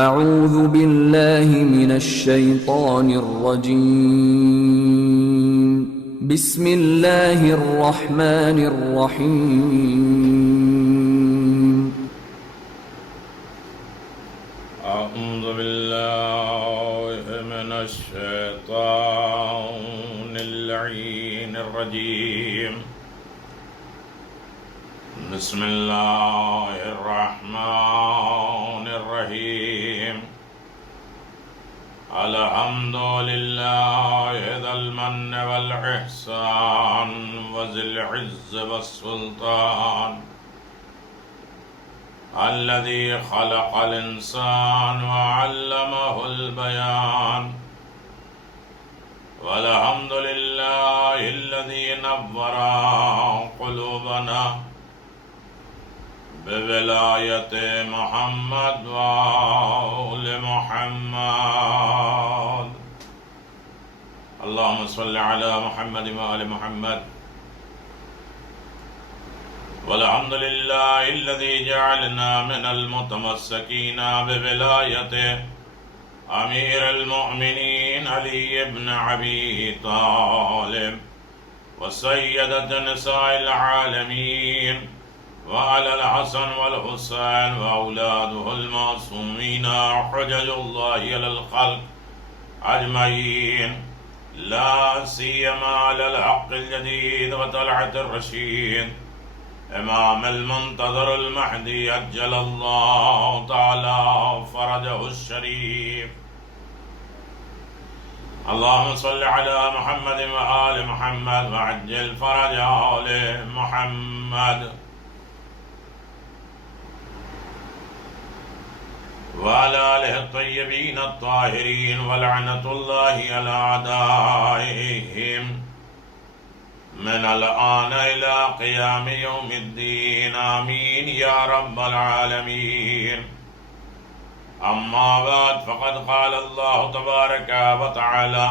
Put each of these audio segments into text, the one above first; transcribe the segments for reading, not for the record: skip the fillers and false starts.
اعوذ باللہ من الشیطان الرجیم بسم اللہ الرحمن الرحیم اعوذ باللہ من الشیطان اللعین الرجیم بسم اللہ الرحمن الرحیم الحمد للہ ذی المن والاحسان وذی العز والسلطان الذي خلق الإنسان وعلمه البيان والحمد لله الذي نور قلوبنا بولاية محمد وآل محمد اللهم صل على محمد وآل محمد والحمد لله الذي جعلنا من المتمسكين بولايته أمير المؤمنين علي بن أبي طالب وسيدة نساء العالمين وعلى الحسن والحسين وأولاده المعصومين حجج الله على الخلق أجمعين لا سيما على الحق الجديد وطلعة الرشيد امام المنتظر المہدی عجل اللہ تعالی فرجہ الشریف اللہم صل علی محمد وآل محمد وعجل فرج آل محمد وعلى آلہ الطیبین الطاہرین ولعنۃ اللہ علی اعدائہم من الآن إلى قيام يوم الدين آمين يا رب العالمين أما بعد فقد قال الله تبارك وتعالى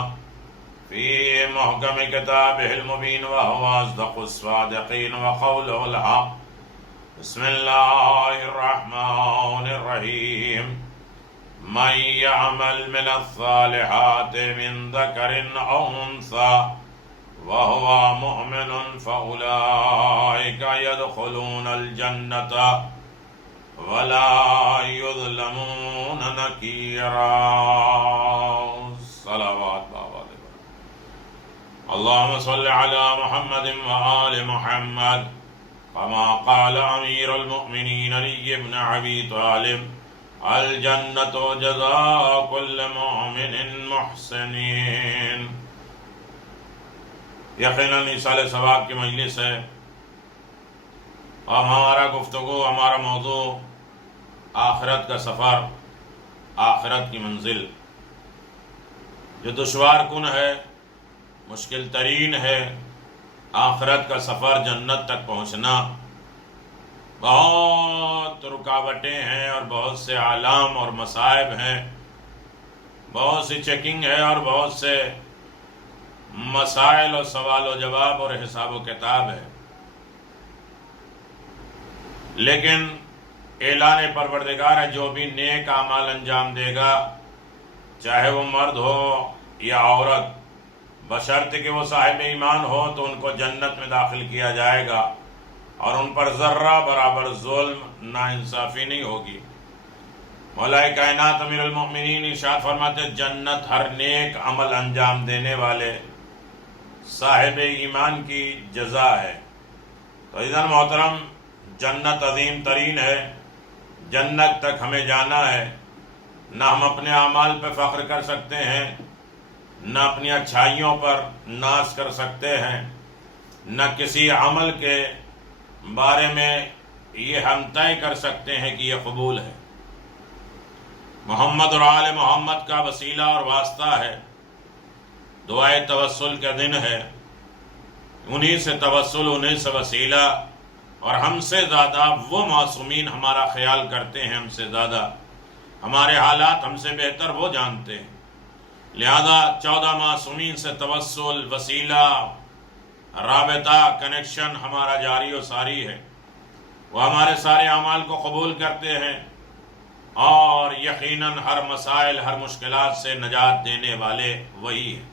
في محكم كتابه المبين وهو أصدق الصادقين وقوله الحق بسم الله الرحمن الرحيم من يعمل من الصالحات من ذكر أو أنثى وهو مؤمن فأولئك يدخلون الجنة ولا يظلمون نكيرا صلوات بابا اللهم صل على محمد وآل محمد كما قال أمير المؤمنين علي بن أبي طالب الجنة جزاء كل مؤمن محسن یقیناً ایصال ثواب کی مجلس ہے اور ہمارا گفتگو ہمارا موضوع آخرت کا سفر، آخرت کی منزل جو دشوار کن ہے، مشکل ترین ہے۔ آخرت کا سفر، جنت تک پہنچنا، بہت رکاوٹیں ہیں اور بہت سے آلام اور مصائب ہیں، بہت سی چیکنگ ہے اور بہت سے مسائل اور سوال و جواب اور حساب و کتاب ہے، لیکن اعلان پروردگار ہے جو بھی نیک اعمال انجام دے گا، چاہے وہ مرد ہو یا عورت، بشرط کہ وہ صاحب ایمان ہو تو ان کو جنت میں داخل کیا جائے گا اور ان پر ذرہ برابر ظلم ناانصافی نہیں ہوگی۔ مولا کائنات امیر المؤمنین ارشاد فرماتے جنت ہر نیک عمل انجام دینے والے صاحب ایمان کی جزا ہے۔ تو اذن محترم، جنت عظیم ترین ہے، جنت تک ہمیں جانا ہے۔ نہ ہم اپنے اعمال پہ فخر کر سکتے ہیں، نہ اپنی اچھائیوں پر ناز کر سکتے ہیں، نہ کسی عمل کے بارے میں یہ ہم طے کر سکتے ہیں کہ یہ قبول ہے۔ محمد اور آل محمد کا وسیلہ اور واسطہ ہے، دعائے توسل کا دن ہے، انہی سے توسل، انہی سے وسیلہ، اور ہم سے زیادہ وہ معصومین ہمارا خیال کرتے ہیں، ہم سے زیادہ ہمارے حالات ہم سے بہتر وہ جانتے ہیں، لہذا 14 معصومین سے توسل، وسیلہ، رابطہ، کنیکشن ہمارا جاری و ساری ہے۔ وہ ہمارے سارے اعمال کو قبول کرتے ہیں، اور یقیناً ہر مسائل، ہر مشکلات سے نجات دینے والے وہی ہیں۔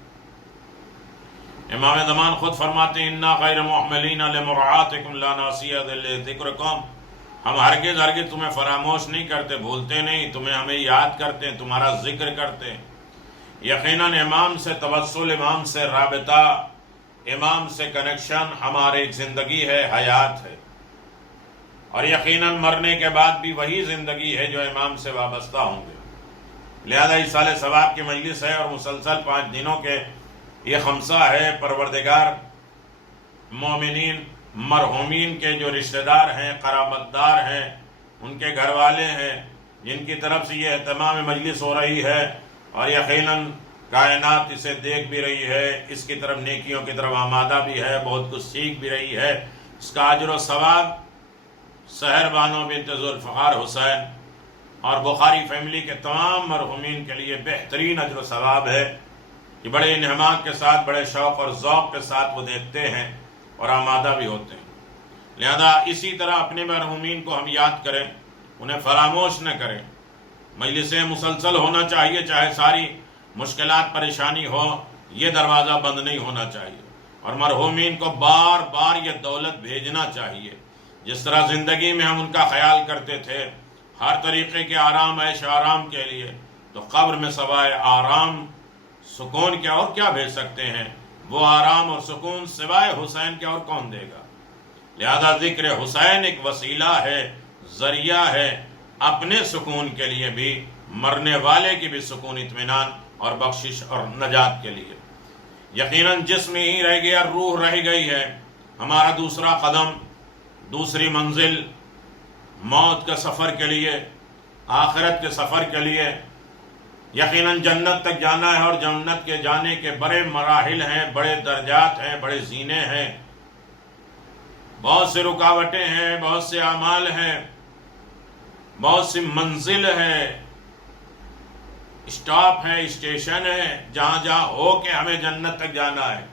امام زمان خود فرماتے ہیں انا غیر محملین لمرعاتکم لا ناسیہ لذکرکم، ہم ہرگز تمہیں فراموش نہیں کرتے، بھولتے نہیں، تمہیں ہمیں یاد کرتے ہیں، تمہارا ذکر کرتے ہیں۔ یقیناً امام سے توسل، امام سے رابطہ، امام سے کنیکشن ہماری زندگی ہے، حیات ہے، اور یقیناً مرنے کے بعد بھی وہی زندگی ہے جو امام سے وابستہ ہوں گے۔ لہذا ایصال ثواب کی مجلس ہے اور مسلسل 5 دنوں کے یہ خمسہ ہے۔ پروردگار مومنین مرحومین کے جو رشتہ دار ہیں، قرابت دار ہیں، ان کے گھر والے ہیں، جن کی طرف سے یہ اہتمام مجلس ہو رہی ہے، اور یقیناً کائنات اسے دیکھ بھی رہی ہے، اس کی طرف نیکیوں کی طرف آمادہ بھی ہے، بہت کچھ سیکھ بھی رہی ہے، اس کا اجر و ثواب سحر بانو بنت ذوالفقار حسین اور بخاری فیملی کے تمام مرحومین کے لیے بہترین اجر و ثواب ہے کہ بڑے انہماک کے ساتھ، بڑے شوق اور ذوق کے ساتھ وہ دیکھتے ہیں اور آمادہ بھی ہوتے ہیں۔ لہذا اسی طرح اپنے مرحومین کو ہم یاد کریں، انہیں فراموش نہ کریں۔ مجلسیں مسلسل ہونا چاہیے، چاہے ساری مشکلات پریشانی ہو، یہ دروازہ بند نہیں ہونا چاہیے، اور مرحومین کو بار بار یہ دولت بھیجنا چاہیے۔ جس طرح زندگی میں ہم ان کا خیال کرتے تھے ہر طریقے کے آرام، عیش آرام کے لیے، تو قبر میں سوائے آرام سکون کے اور کیا بھیج سکتے ہیں؟ وہ آرام اور سکون سوائے حسین کے اور کون دے گا؟ لہذا ذکر حسین ایک وسیلہ ہے، ذریعہ ہے اپنے سکون کے لیے بھی، مرنے والے کی بھی سکون، اطمینان اور بخشش اور نجات کے لیے۔ یقیناً جسم ہی رہ گیا، روح رہ گئی ہے۔ ہمارا دوسرا قدم، دوسری منزل موت کے سفر کے لیے، آخرت کے سفر کے لیے، یقیناً جنت تک جانا ہے، اور جنت کے جانے کے بڑے مراحل ہیں، بڑے درجات ہیں، بڑے زینے ہیں، بہت سے رکاوٹیں ہیں، بہت سے اعمال ہیں، بہت سی منزل ہے، اسٹاپ ہے، اسٹیشن ہے، جہاں جہاں ہو کے ہمیں جنت تک جانا ہے۔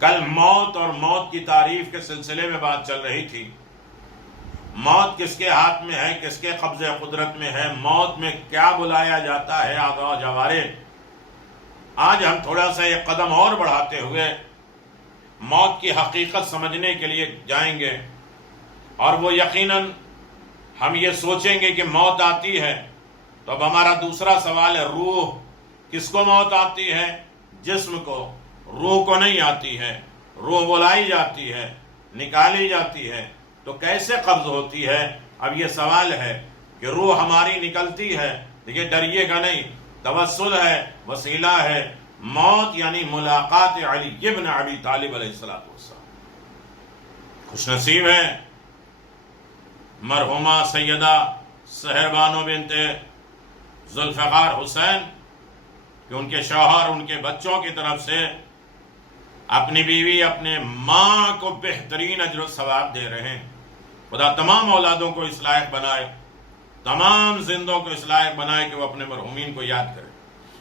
کل موت اور موت کی تعریف کے سلسلے میں بات چل رہی تھی۔ موت کس کے ہاتھ میں ہے، کس کے قبضے قدرت میں ہے، موت میں کیا بلایا جاتا ہے، آغا جوارے۔ آج ہم تھوڑا سا ایک قدم اور بڑھاتے ہوئے موت کی حقیقت سمجھنے کے لیے جائیں گے، اور وہ یقیناً ہم یہ سوچیں گے کہ موت آتی ہے تو اب ہمارا دوسرا سوال ہے، روح کس کو موت آتی ہے؟ جسم کو، روح کو نہیں آتی ہے۔ روح بلائی جاتی ہے، نکالی جاتی ہے، تو کیسے قبض ہوتی ہے؟ اب یہ سوال ہے کہ روح ہماری نکلتی ہے، دیکھیے ڈریے گا نہیں، توسل ہے، وسیلہ ہے، موت یعنی ملاقات علی ابن ابی طالب علیہ السلام۔ خوش نصیب ہے مرحومہ سیدہ سحر بانو بنت ذوالفقار حسین کہ ان کے شوہر ان کے بچوں کی طرف سے اپنی بیوی، اپنے ماں کو بہترین اجر و ثواب دے رہے ہیں۔ خدا تمام اولادوں کو اس لائق بنائے، تمام زندوں کو اس لائق بنائے کہ وہ اپنے مرحومین کو یاد کرے،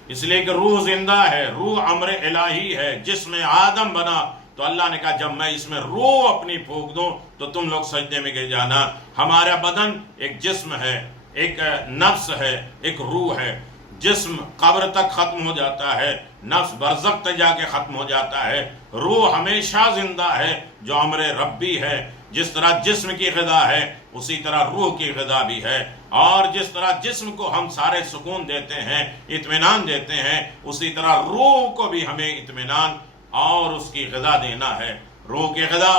اس لیے کہ روح زندہ ہے، روح امر الہی ہے۔ جسم آدم بنا تو اللہ نے کہا جب میں اس میں روح اپنی پھونک دوں تو تم لوگ سجدے میں گر جانا۔ ہمارا بدن ایک جسم ہے، ایک نفس ہے، ایک روح ہے۔ جسم قبر تک ختم ہو جاتا ہے، نفس برزخ تک جا کے ختم ہو جاتا ہے، روح ہمیشہ زندہ ہے جو امر ربی ہے۔ جس طرح جسم کی غذا ہے اسی طرح روح کی غذا بھی ہے، اور جس طرح جسم کو ہم سارے سکون دیتے ہیں، اطمینان دیتے ہیں، اسی طرح روح کو بھی ہمیں اطمینان اور اس کی غذا دینا ہے۔ روح کی غذا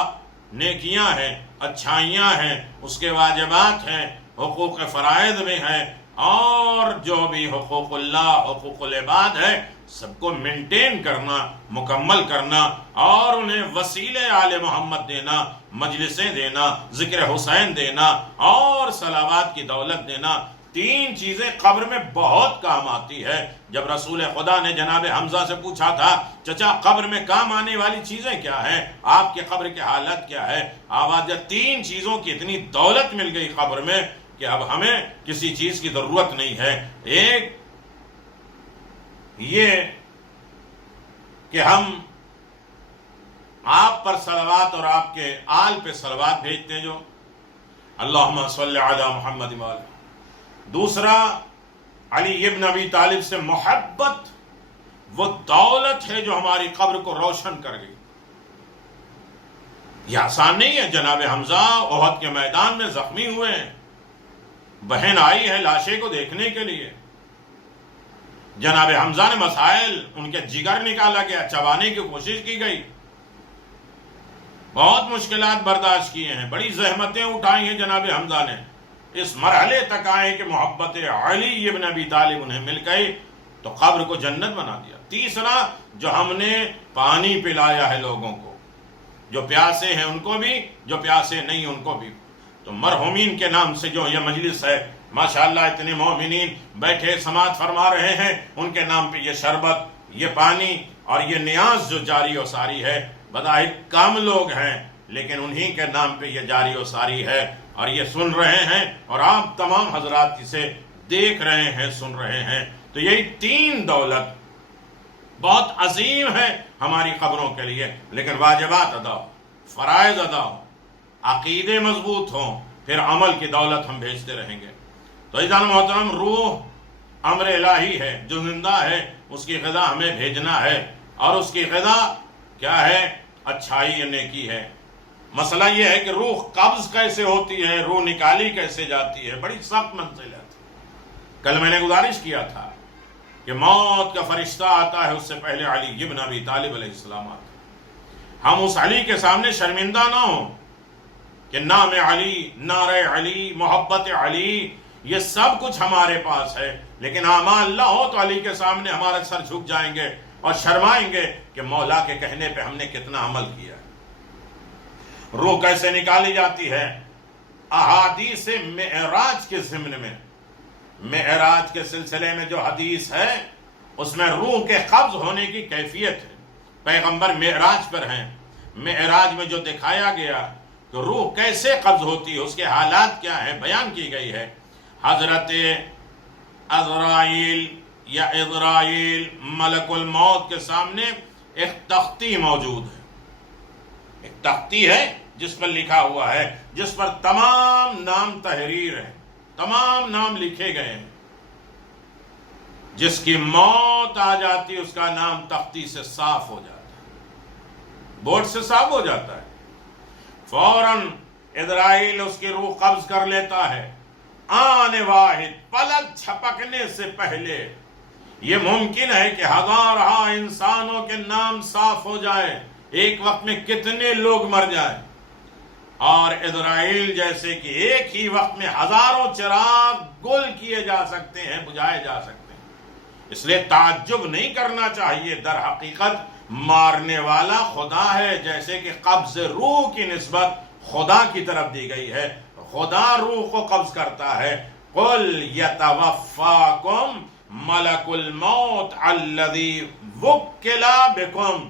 نیکیاں ہیں، اچھائیاں ہیں، اس کے واجبات ہیں، حقوق فرائض میں ہیں، اور جو بھی حقوق اللہ، حقوق العباد ہے، سب کو مینٹین کرنا، مکمل کرنا، اور انہیں وسیلے آل محمد دینا، مجلسیں دینا، ذکر حسین دینا، اور صلوات کی دولت دینا۔ 3 چیزیں قبر میں بہت کام آتی ہے۔ جب رسول خدا نے جناب حمزہ سے پوچھا تھا چچا قبر میں کام آنے والی چیزیں کیا ہیں، آپ کے قبر کی حالت کیا ہے، آواز 3 چیزوں کی اتنی دولت مل گئی قبر میں کہ اب ہمیں کسی چیز کی ضرورت نہیں ہے۔ ایک یہ کہ ہم آپ پر صلوات اور آپ کے آل پہ صلوات بھیجتے ہیں، جو اللہم صلی علی محمد وآلہ، دوسرا علی ابن ابی طالب سے محبت، وہ دولت ہے جو ہماری قبر کو روشن کر گئی. یہ آسان نہیں ہے. جناب حمزہ احد کے میدان میں زخمی ہوئے ہیں، بہن آئی ہے لاشے کو دیکھنے کے لیے. جناب حمزہ نے مسائل، ان کے جگر نکالا گیا، چبانے کی کوشش کی گئی، بہت مشکلات برداشت کیے ہیں، بڑی زحمتیں اٹھائی ہیں جناب حمزہ نے. اس مرحلے تک آئے کہ محبت علی ابن ابی طالب انہیں مل گئی تو قبر کو جنت بنا دیا. تیسرا، جو ہم نے پانی پلایا ہے لوگوں کو، جو پیاسے ہیں ان کو بھی، جو پیاسے نہیں ان کو بھی. تو مرحومین کے نام سے جو یہ مجلس ہے، ماشاءاللہ اتنے مومنین بیٹھے سماعت فرما رہے ہیں، ان کے نام پہ یہ شربت، یہ پانی اور یہ نیاز جو جاری و ساری ہے، بظاہر کم لوگ ہیں لیکن انہی کے نام پہ یہ جاری و ساری ہے، اور یہ سن رہے ہیں اور آپ تمام حضرات اسے دیکھ رہے ہیں، سن رہے ہیں. تو یہی تین دولت بہت عظیم ہے ہماری قبروں کے لیے. لیکن واجبات ادا ہو، فرائض ادا ہو، عقیدے مضبوط ہوں، پھر عمل کی دولت ہم بھیجتے رہیں گے. تو عزیزان محترم، روح امر الہی ہے، جو زندہ ہے اس کی غذا ہمیں بھیجنا ہے، اور اس کی غذا کیا ہے؟ اچھائی یا نیکی ہے. مسئلہ یہ ہے کہ روح قبض کیسے ہوتی ہے، روح نکالی کیسے جاتی ہے، بڑی سخت منزل ہے. کل میں نے گزارش کیا تھا کہ موت کا فرشتہ آتا ہے، اس سے پہلے علی ابن ابی طالب علیہ السلام آتا ہے. ہم اس علی کے سامنے شرمندہ نہ ہوں کہ نام علی، نعرہ علی، محبت علی، یہ سب کچھ ہمارے پاس ہے، لیکن اعمال نہ ہو تو علی کے سامنے ہمارا سر جھک جائیں گے اور شرمائیں گے کہ مولا کے کہنے پہ ہم نے کتنا عمل کیا ہے. روح کیسے نکالی جاتی ہے؟ احادیث معراج کے ضمن میں، معراج کے سلسلے میں جو حدیث ہے اس میں روح کے قبض ہونے کی کیفیت ہے. پیغمبر معراج پر ہیں، معراج میں جو دکھایا گیا کہ روح کیسے قبض ہوتی ہے، اس کے حالات کیا ہیں، بیان کی گئی ہے. حضرت عزرائیل یا عزرائیل ملک الموت کے سامنے ایک تختی موجود ہے. ایک تختی ہے جس پر لکھا ہوا ہے، جس پر تمام نام تحریر ہے، تمام نام لکھے گئے ہیں. جس کی موت آ جاتی اس کا نام تختی سے صاف ہو جاتا ہے، بورڈ سے صاف ہو جاتا ہے. فوراً عزرائیل اس کی روح قبض کر لیتا ہے. آنے واحد، پلک جھپکنے سے پہلے یہ ممکن ہے کہ ہزارہا انسانوں کے نام صاف ہو جائے، ایک وقت میں کتنے لوگ مر جائیں، اور عزرائیل جیسے کہ ایک ہی وقت میں ہزاروں چراغ گل کیے جا سکتے ہیں، بجھائے جا سکتے ہیں. اس لیے تعجب نہیں کرنا چاہیے، در حقیقت مارنے والا خدا ہے، جیسے کہ قبض روح کی نسبت خدا کی طرف دی گئی ہے. خدا روح کو قبض کرتا ہے. قل یتوفاکم ملک الموت الذی وکل بکم،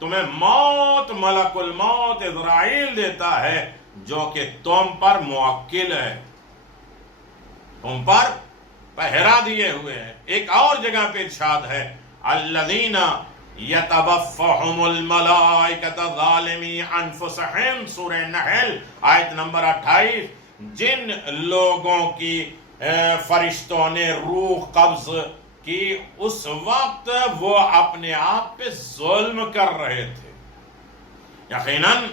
تمہیں موت ملک الموت عزرائیل دیتا ہے جو کہ تم پر موکل ہے، تم پر پہرا دیے ہوئے ہیں. ایک اور جگہ پہ ارشاد ہے، الذین یتوفاہم الملائکۃ ظالمی انفسہم، سورہ نحل آیت نمبر 28. جن لوگوں کی فرشتوں نے روح قبض کی اس وقت وہ اپنے آپ پہ ظلم کر رہے تھے، یقیناً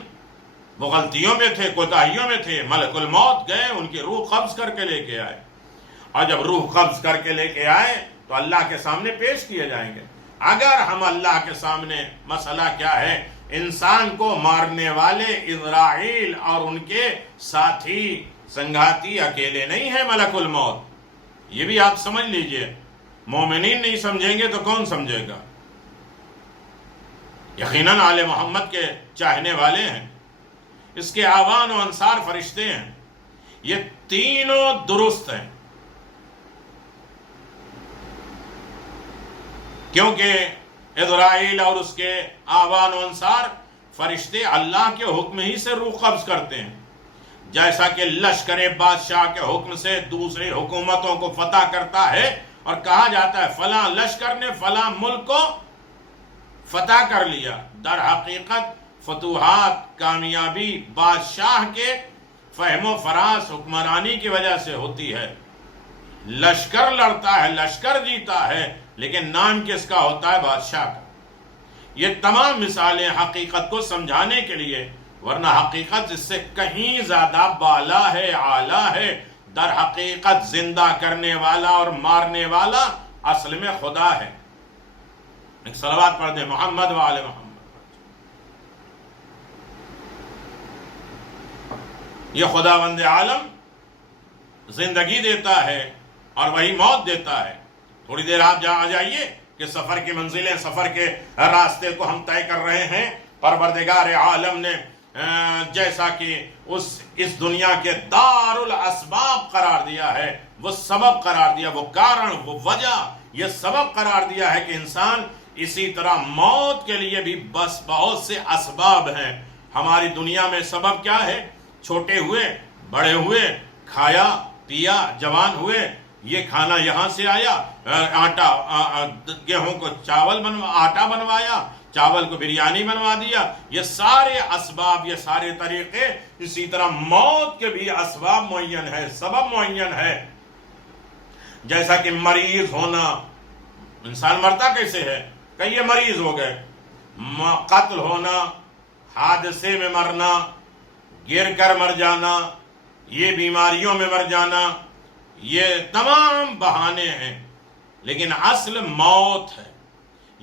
وہ غلطیوں میں تھے، کوتاہیوں میں تھے. ملک الموت گئے، ان کی روح قبض کر کے لے کے آئے، اور جب روح قبض کر کے لے کے آئے تو اللہ کے سامنے پیش کیے جائیں گے. اگر ہم اللہ کے سامنے، مسئلہ کیا ہے، انسان کو مارنے والے عزرائیل اور ان کے ساتھی سنگھاتی اکیلے نہیں ہیں ملک الموت، یہ بھی آپ سمجھ لیجئے. مومنین نہیں سمجھیں گے تو کون سمجھے گا؟ یقیناً آل محمد کے چاہنے والے ہیں، اس کے آوان و انصار فرشتے ہیں، یہ تینوں درست ہیں، کیونکہ عزرائیل اور اس کے آوان و انصار فرشتے اللہ کے حکم ہی سے روح قبض کرتے ہیں. جیسا کہ لشکر بادشاہ کے حکم سے دوسری حکومتوں کو فتح کرتا ہے اور کہا جاتا ہے فلاں لشکر نے فلاں ملک کو فتح کر لیا، در حقیقت فتوحات، کامیابی بادشاہ کے فہم و فراز حکمرانی کی وجہ سے ہوتی ہے. لشکر لڑتا ہے، لشکر جیتا ہے، لیکن نام کس کا ہوتا ہے؟ بادشاہ کا۔ یہ تمام مثالیں حقیقت کو سمجھانے کے لیے، ورنہ حقیقت اس سے کہیں زیادہ بالا ہے، اعلیٰ ہے۔ در حقیقت زندہ کرنے والا اور مارنے والا اصل میں خدا ہے۔ ایک صلوات پڑھ دیں محمد و آل محمد۔ یہ خداوند عالم زندگی دیتا ہے اور وہی موت دیتا ہے۔ تھوڑی دیر آپ جہاں آ جائیے کہ سفر کی منزلیں، سفر کے راستے کو ہم طے کر رہے ہیں۔ پروردگار عالم نے جیسا کہ اس دنیا کے دار الاسباب قرار دیا ہے، وہ سبب قرار دیا، وہ کارن، وہ وجہ، یہ سبب قرار دیا ہے کہ انسان اسی طرح موت کے لیے بھی بس بہت سے اسباب ہیں۔ ہماری دنیا میں سبب کیا ہے؟ چھوٹے ہوئے، بڑے ہوئے، کھایا پیا، جوان ہوئے، یہ کھانا یہاں سے آیا، آٹا، گیہوں کو آٹا بنوایا، چاول کو بریانی بنوا دیا، یہ سارے اسباب، یہ سارے طریقے۔ اسی طرح موت کے بھی اسباب معین ہے، سبب معین ہے۔ جیسا کہ مریض ہونا، انسان مرتا کیسے ہے؟ کہ یہ مریض ہو گئے۔ قتل ہونا، حادثے میں مرنا، گر کر مر جانا، یہ بیماریوں میں مر جانا، یہ تمام بہانے ہیں، لیکن اصل موت ہے۔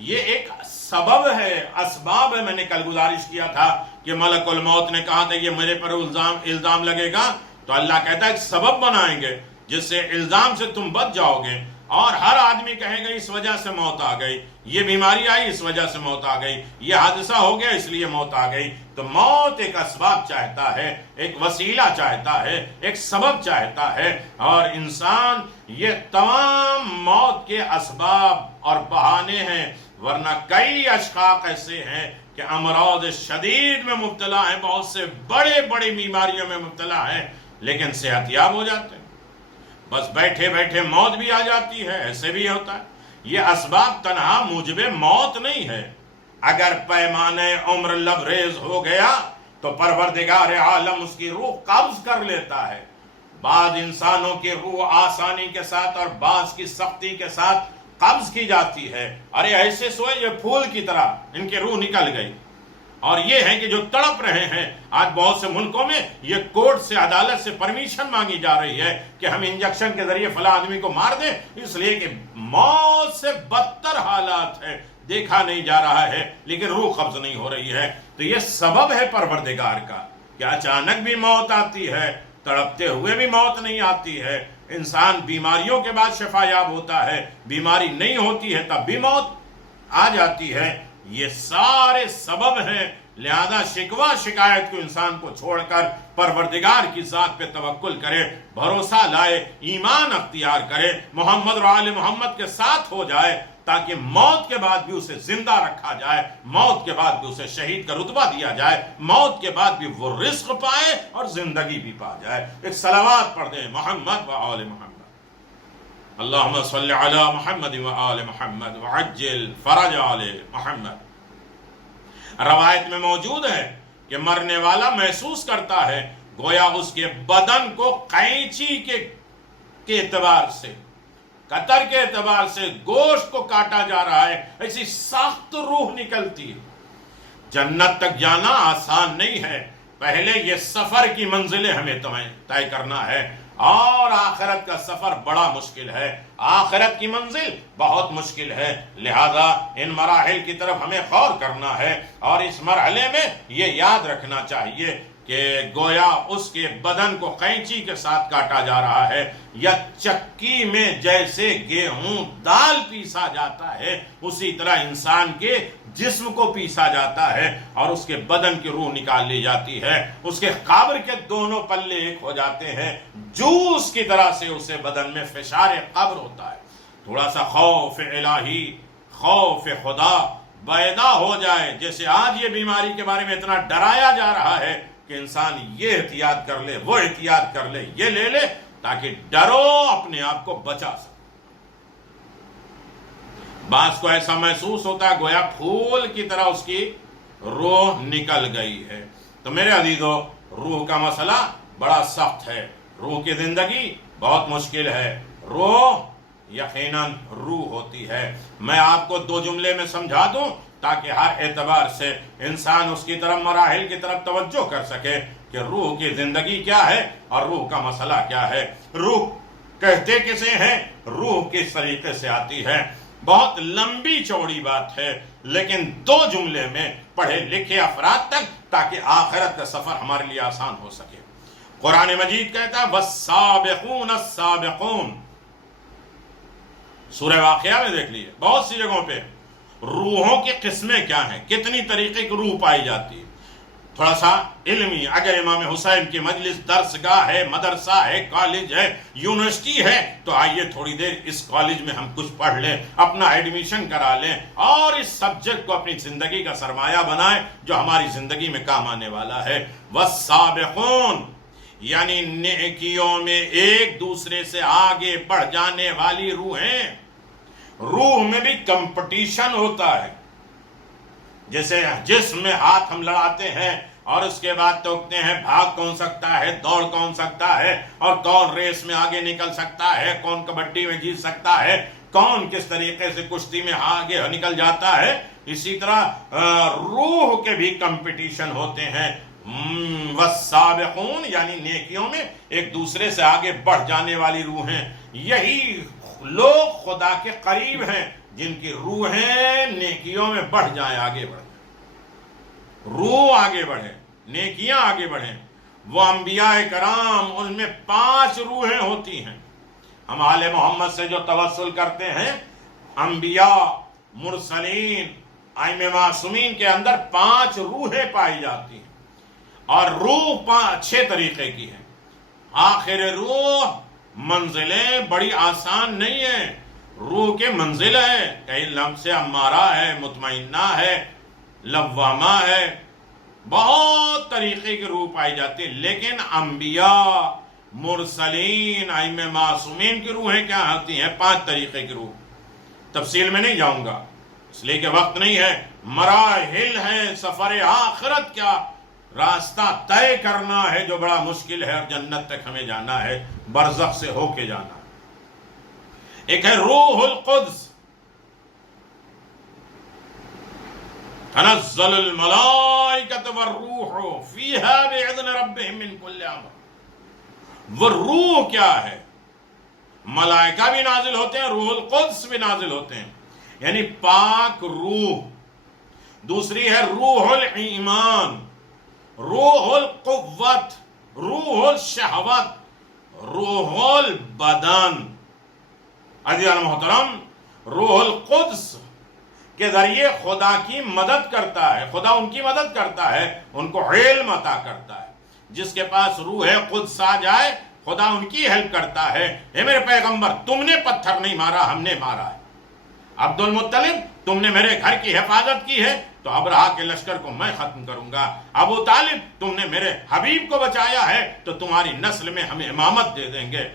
یہ ایک سبب ہے، اسباب ہے۔ میں نے کل گزارش کیا تھا کہ ملک الموت نے کہا تھا یہ میرے پر الزام لگے گا، تو اللہ کہتا ہے ایک سبب بنائیں گے جس سے الزام سے تم بچ جاؤ گے، اور ہر آدمی کہے گا اس وجہ سے موت آ گئی، یہ بیماری آئی اس وجہ سے موت آ گئی، یہ حادثہ ہو گیا اس لیے موت آ گئی۔ تو موت ایک اسباب چاہتا ہے، ایک وسیلہ چاہتا ہے، ایک سبب چاہتا ہے، اور انسان یہ تمام موت کے اسباب اور بہانے ہیں۔ ورنہ کئی اشخاص ایسے ہیں کہ امراض شدید میں مبتلا ہیں، بہت سے بڑے بڑے بیماریوں میں مبتلا ہیں، لیکن صحت یاب ہو جاتے ہیں۔ بس بیٹھے بیٹھے موت بھی آ جاتی ہے، ایسے بھی ہوتا ہے۔ یہ اسباب تنہا موجب موت نہیں ہے۔ اگر پیمانہ عمر لبریز ہو گیا تو پروردگار عالم اس کی روح قبض کر لیتا ہے۔ بعض انسانوں کی روح آسانی کے ساتھ اور بعض کی سختی کے ساتھ قبض کی جاتی ہے۔ ارے ایسے سوئے یہ پھول کی طرح ان کی روح نکل گئی۔ اور یہ ہے کہ جو تڑپ رہے ہیں، آج بہت سے ملکوں میں یہ کورٹ سے، عدالت سے پرمیشن مانگی جا رہی ہے کہ ہم انجیکشن کے ذریعے فلاں آدمی کو مار دیں، اس لیے کہ موت سے بدتر حالات ہے، دیکھا نہیں جا رہا ہے، لیکن روح قبض نہیں ہو رہی ہے۔ تو یہ سبب ہے پروردگار کا کہ اچانک بھی موت آتی ہے، تڑپتے ہوئے بھی موت نہیں آتی ہے۔ انسان بیماریوں کے بعد شفا یاب ہوتا ہے، بیماری نہیں ہوتی ہے تب بھی موت آ جاتی ہے۔ یہ سارے سبب ہیں۔ لہذا شکوہ شکایت کو انسان کو چھوڑ کر پروردگار کی ذات پہ توکل کرے، بھروسہ لائے، ایمان اختیار کرے، محمد اور آل محمد کے ساتھ ہو جائے، تاکہ موت کے بعد بھی اسے زندہ رکھا جائے، موت کے بعد بھی اسے شہید کا رتبہ دیا جائے، موت کے بعد بھی وہ رزق پائے اور زندگی بھی پا جائے۔ ایک صلوات پڑھ دیں محمد و آل محمد۔ اللہم صلی علی محمد و آل محمد وعجل فرج آل محمد۔ روایت میں موجود ہے کہ مرنے والا محسوس کرتا ہے گویا اس کے بدن کو قینچی کے اعتبار سے، قطر کے اعتبار سے گوشت کو کاٹا جا رہا ہے، ایسی سخت روح نکلتی ہے۔ جنت تک جانا آسان نہیں ہے، پہلے یہ سفر کی منزلیں ہمیں طے کرنا ہے، اور آخرت کا سفر بڑا مشکل ہے، آخرت کی منزل بہت مشکل ہے۔ لہذا ان مراحل کی طرف ہمیں غور کرنا ہے، اور اس مرحلے میں یہ یاد رکھنا چاہیے کہ گویا اس کے بدن کو قینچی کے ساتھ کاٹا جا رہا ہے، یا چکی میں جیسے گیہوں دال پیسا جاتا ہے اسی طرح انسان کے جسم کو پیسا جاتا ہے، اور اس کے بدن کی روح نکال لی جاتی ہے، اس کے قبر کے دونوں پلے ایک ہو جاتے ہیں، جوس کی طرح سے اسے بدن میں فشار قبر ہوتا ہے۔ تھوڑا سا خوف الہی، خوف خدا بیدا ہو جائے، جیسے آج یہ بیماری کے بارے میں اتنا ڈرایا جا رہا ہے کہ انسان یہ احتیاط کر لے، وہ احتیاط کر لے، یہ لے لے، تاکہ ڈرو اپنے آپ کو بچا سکے۔ بعض کو ایسا محسوس ہوتا ہے گویا پھول کی طرح اس کی روح نکل گئی ہے۔ تو میرے عزیزو، روح کا مسئلہ بڑا سخت ہے، روح کی زندگی بہت مشکل ہے، روح یقیناً روح ہوتی ہے. میں آپ کو 2 جملے میں سمجھا دوں تاکہ ہر اعتبار سے انسان اس کی طرف مراحل کی طرف توجہ کر سکے کہ روح کی زندگی کیا ہے اور روح کا مسئلہ کیا ہے. روح کہتے کسے ہیں؟ روح کس طریقے سے آتی ہے. بہت لمبی چوڑی بات ہے لیکن 2 جملے میں پڑھے لکھے افراد تک تاکہ آخرت کا سفر ہمارے لیے آسان ہو سکے. قرآن مجید کہتا ہے وَالسَّابِقُونَ السَّابِقُونَ. سورہ واقعہ میں دیکھ لیجیے بہت سی جگہوں پہ روحوں کی قسمیں کیا ہیں، کتنی طریقے کی روح پائی جاتی ہے. تھوڑا سا علمی، اگر امام حسین کی مجلس درسگاہ ہے، مدرسہ ہے، کالج ہے، یونیورسٹی ہے تو آئیے تھوڑی دیر اس کالج میں ہم کچھ پڑھ لیں، اپنا ایڈمیشن کرا لیں اور اس سبجیکٹ کو اپنی زندگی کا سرمایہ بنائیں جو ہماری زندگی میں کام آنے والا ہے. والسابقون یعنی نیکیوں میں ایک دوسرے سے آگے بڑھ جانے والی روحیں. روح میں بھی کمپٹیشن ہوتا ہے. جیسے جسم میں ہاتھ ہم لڑاتے ہیں اور اس کے بعد توکتے ہیں بھاگ کون سکتا ہے، دوڑ کون سکتا ہے، اور کون ریس میں آگے نکل سکتا ہے، کون کبڈی میں جیت سکتا ہے، کون کس طریقے سے کشتی میں آگے نکل جاتا ہے. اسی طرح روح کے بھی کمپٹیشن ہوتے ہیں. والسابقون یعنی نیکیوں میں ایک دوسرے سے آگے بڑھ جانے والی روحیں. یہی لوگ خدا کے قریب ہیں جن کی روحیں نیکیوں میں بڑھ جائیں، آگے بڑھیں، روح آگے بڑھے، نیکیاں آگے بڑھیں. وہ انبیاء کرام ان میں 5 روحیں ہوتی ہیں. ہم آل محمد سے جو توسل کرتے ہیں، انبیاء، مرسلین، ائمہ معصومین کے اندر 5 روحیں پائی جاتی ہیں. اور روح 6 طریقے کی ہے. آخر روح منزلیں بڑی آسان نہیں ہیں. روح کے منزل ہے، کئی لفظ امارہ ہے، مطمئنہ ہے، لوامہ ہے، بہت طریقے کی روح پائی جاتی ہے. لیکن انبیاء، مرسلین، ائمہ معصومین کی روحیں کیا ہوتی ہیں؟ 5 طریقے کی روح. تفصیل میں نہیں جاؤں گا اس لیے کہ وقت نہیں ہے. مراحل ہیں سفر آخرت، کیا راستہ طے کرنا ہے جو بڑا مشکل ہے اور جنت تک ہمیں جانا ہے، برزخ سے ہو کے جانا. ایک ہے روح القدس. تنزل الملائکۃ والروح فیہا بإذن ربہم من کل امر. وہ روح کیا ہے؟ ملائکہ بھی نازل ہوتے ہیں، روح القدس بھی نازل ہوتے ہیں، یعنی پاک روح. دوسری ہے روح الایمان، روح القوت، روح الشہوت، روح البدن. عزیزان محترم، روح القدس کے ذریعے خدا کی مدد کرتا ہے، خدا ان کی مدد کرتا ہے، ان کو علم عطا کرتا ہے. جس کے پاس روح قدس آ جائے خدا ان کی ہیلپ کرتا ہے. اے میرے پیغمبر، تم نے پتھر نہیں مارا، ہم نے مارا ہے. عبد المطلب، تم نے میرے گھر کی حفاظت کی ہے تو ابرہہ کے لشکر کو میں ختم کروں گا. ابو طالب، تم نے میرے حبیب کو بچایا ہے تو تمہاری نسل میں ہم امامت دے دیں گے.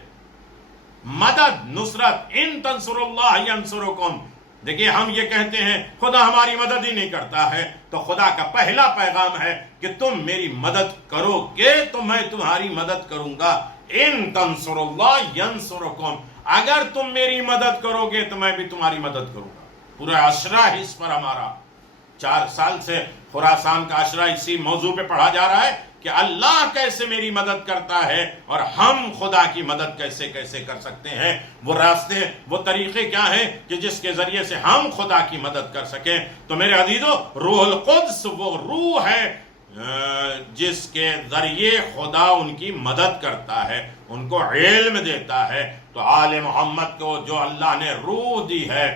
مدد، نصرت، ان تنصر اللہ ینصرکم. دیکھیے ہم یہ کہتے ہیں خدا ہماری مدد ہی نہیں کرتا ہے، تو خدا کا پہلا پیغام ہے کہ تم میری مدد کرو گے تو میں تمہاری مدد کروں گا. ان تنصر اللہ ینصرکم، اگر تم میری مدد کرو گے تو میں بھی تمہاری مدد کروں گا. پورا عشرہ اس پر ہمارا 4 سال سے خراسان کا عشرہ اسی موضوع پہ پڑھا جا رہا ہے کہ اللہ کیسے میری مدد کرتا ہے اور ہم خدا کی مدد کیسے کیسے کر سکتے ہیں. وہ راستے، وہ طریقے کیا ہیں کہ جس کے ذریعے سے ہم خدا کی مدد کر سکیں. تو میرے عزیزو، روح القدس وہ روح ہے جس کے ذریعے خدا ان کی مدد کرتا ہے، ان کو علم دیتا ہے. تو آل محمد کو جو اللہ نے روح دی ہے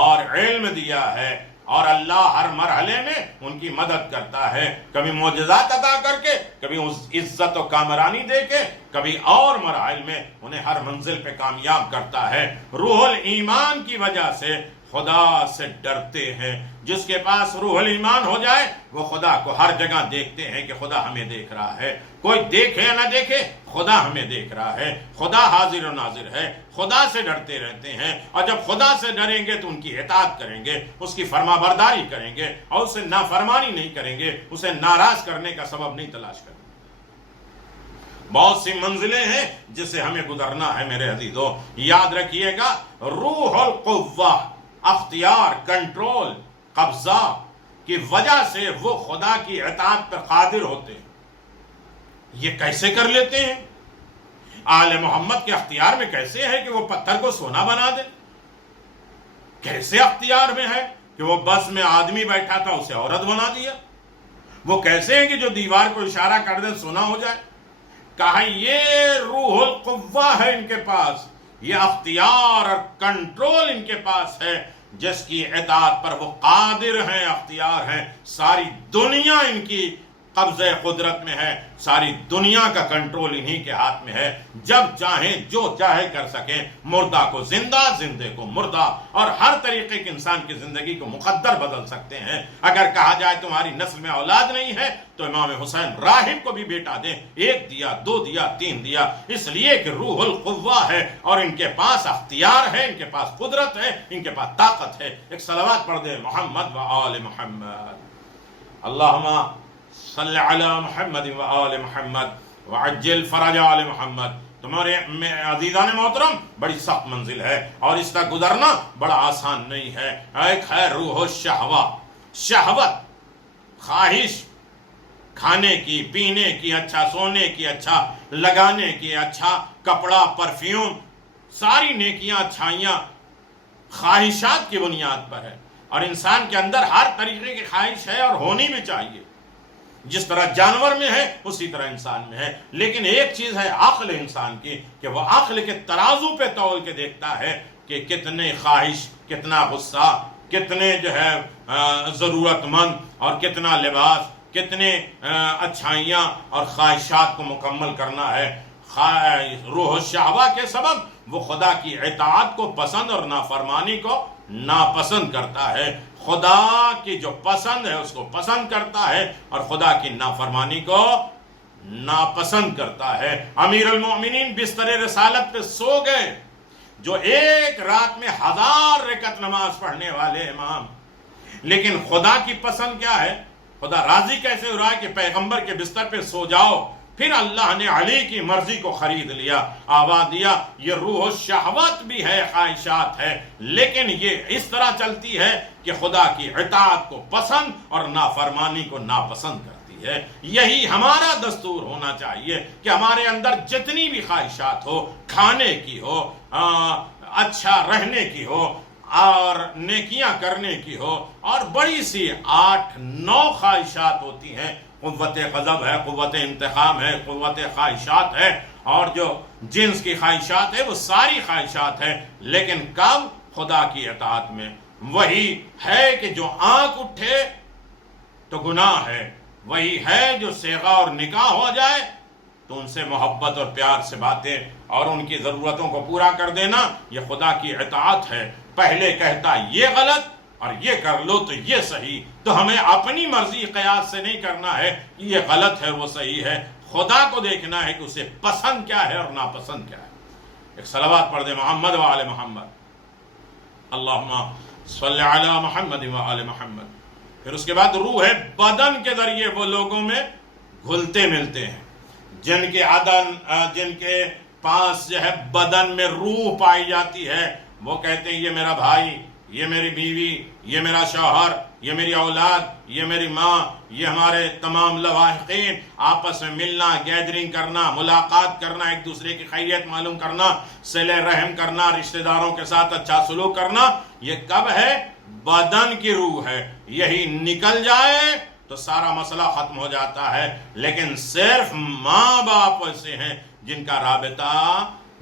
اور علم دیا ہے، اور اللہ ہر مرحلے میں ان کی مدد کرتا ہے، کبھی معجزات عطا کر کے، کبھی عزت و کامرانی دے کے، کبھی اور مراحل میں انہیں ہر منزل پہ کامیاب کرتا ہے. روح الایمان کی وجہ سے خدا سے ڈرتے ہیں. جس کے پاس روح الایمان ہو جائے وہ خدا کو ہر جگہ دیکھتے ہیں کہ خدا ہمیں دیکھ رہا ہے. کوئی دیکھے یا نہ دیکھے، خدا ہمیں دیکھ رہا ہے. خدا حاضر و ناظر ہے. خدا سے ڈرتے رہتے ہیں، اور جب خدا سے ڈریں گے تو ان کی اطاعت کریں گے، اس کی فرما برداری کریں گے، اور اسے نافرمانی نہیں کریں گے، اسے ناراض کرنے کا سبب نہیں تلاش کریں گے. بہت سی منزلیں ہیں جسے ہمیں گزرنا ہے میرے عزیزو. یاد رکھیے گا روح القوہ، اختیار، کنٹرول، قبضہ کی وجہ سے وہ خدا کی اطاعت پر قادر ہوتے ہیں. یہ کیسے کر لیتے ہیں؟ آل محمد کے اختیار میں کیسے ہے کہ وہ پتھر کو سونا بنا دے؟ کیسے اختیار میں ہے کہ وہ بس میں آدمی بیٹھا تھا اسے عورت بنا دیا؟ وہ کیسے ہیں کہ جو دیوار کو اشارہ کر دے سونا ہو جائے؟ کہا یہ روح القوہ ہے ان کے پاس، یہ اختیار اور کنٹرول ان کے پاس ہے جس کی اطاعت پر وہ قادر ہیں، اختیار ہیں. ساری دنیا ان کی قبضہ قدرت میں ہے، ساری دنیا کا کنٹرول انہی کے ہاتھ میں ہے. جب چاہیں جو چاہے کر سکیں، مردہ کو زندہ، زندے کو مردہ، اور ہر طریقے کے انسان کی زندگی کو مقدر بدل سکتے ہیں. اگر کہا جائے تمہاری نسل میں اولاد نہیں ہے تو امام حسین راہب کو بھی بیٹا دیں، 1 دیا، 2 دیا، 3 دیا، اس لیے کہ روح القوہ ہے اور ان کے پاس اختیار ہے، ان کے پاس قدرت ہے، ان کے پاس طاقت ہے. ایک صلوات پڑھ دے محمد و آل محمد. اللہم صلی علی محمد و آل محمد وعجل فرج آل محمد. تمہارے عزیزان محترم بڑی سخت منزل ہے اور اس تک گزرنا بڑا آسان نہیں ہے. ایک ہے روح الشہوہ، شہوت، خواہش، کھانے کی، پینے کی، اچھا سونے کی، اچھا لگانے کی، اچھا کپڑا، پرفیوم، ساری نیکیاں، اچھائیاں خواہشات کی بنیاد پر ہے. اور انسان کے اندر ہر طریقے کی خواہش ہے اور ہونی بھی چاہیے. جس طرح جانور میں ہے اسی طرح انسان میں ہے. لیکن ایک چیز ہے عقل انسان کی کہ وہ عقل کے ترازو پہ تول کے دیکھتا ہے کہ کتنے خواہش، کتنا غصہ، کتنے جو ہے ضرورت مند، اور کتنا لباس، کتنے اچھائیاں اور خواہشات کو مکمل کرنا ہے. روح الشہوہ کے سبب وہ خدا کی اطاعت کو پسند اور نافرمانی کو ناپسند کرتا ہے. خدا کی جو پسند ہے اس کو پسند کرتا ہے اور خدا کی نافرمانی کو ناپسند کرتا ہے. امیر المؤمنین بستر رسالت پہ سو گئے، جو 1 رات میں 1000 رکعت نماز پڑھنے والے امام. لیکن خدا کی پسند کیا ہے؟ خدا راضی کیسے ہو رہا ہے کہ پیغمبر کے بستر پہ سو جاؤ؟ پھر اللہ نے علی کی مرضی کو خرید لیا، آواز دیا. یہ روح الشہوت بھی ہے، خواہشات ہے، لیکن یہ اس طرح چلتی ہے کہ خدا کی اطاعت کو پسند اور نافرمانی کو ناپسند کرتی ہے. یہی ہمارا دستور ہونا چاہیے کہ ہمارے اندر جتنی بھی خواہشات ہو، کھانے کی ہو، اچھا رہنے کی ہو، اور نیکیاں کرنے کی ہو، اور بڑی سی 8-9 خواہشات ہوتی ہیں. قوت غضب ہے، قوت انتقام ہے، قوت خواہشات ہے، اور جو جنس کی خواہشات ہے وہ ساری خواہشات ہے. لیکن کب؟ خدا کی اطاعت میں. وہی ہے کہ جو آنکھ اٹھے تو گناہ ہے، وہی ہے جو صیغہ اور نکاح ہو جائے تو ان سے محبت اور پیار سے باتیں اور ان کی ضرورتوں کو پورا کر دینا، یہ خدا کی اطاعت ہے. پہلے کہتا یہ غلط اور یہ کر لو تو یہ صحیح. تو ہمیں اپنی مرضی قیاس سے نہیں کرنا ہے کہ یہ غلط ہے وہ صحیح ہے. خدا کو دیکھنا ہے کہ اسے پسند کیا ہے اور ناپسند کیا ہے. ایک صلوات پڑھ دے محمد و آل محمد. اللہم صلی علی محمد و آل محمد. پھر اس کے بعد روح بدن کے ذریعے وہ لوگوں میں گھلتے ملتے ہیں جن کے پاس جو ہے بدن میں روح پائی جاتی ہے. وہ کہتے ہیں یہ میرا بھائی، یہ میری بیوی، یہ میرا شوہر، یہ میری اولاد، یہ میری ماں، یہ ہمارے تمام لواحقین. آپس میں ملنا، گیدرنگ کرنا، ملاقات کرنا، ایک دوسرے کی خیریت معلوم کرنا، صلہ رحم کرنا، رشتہ داروں کے ساتھ اچھا سلوک کرنا. یہ کب ہے؟ بدن کی روح ہے. یہی نکل جائے تو سارا مسئلہ ختم ہو جاتا ہے. لیکن صرف ماں باپ ایسے ہیں جن کا رابطہ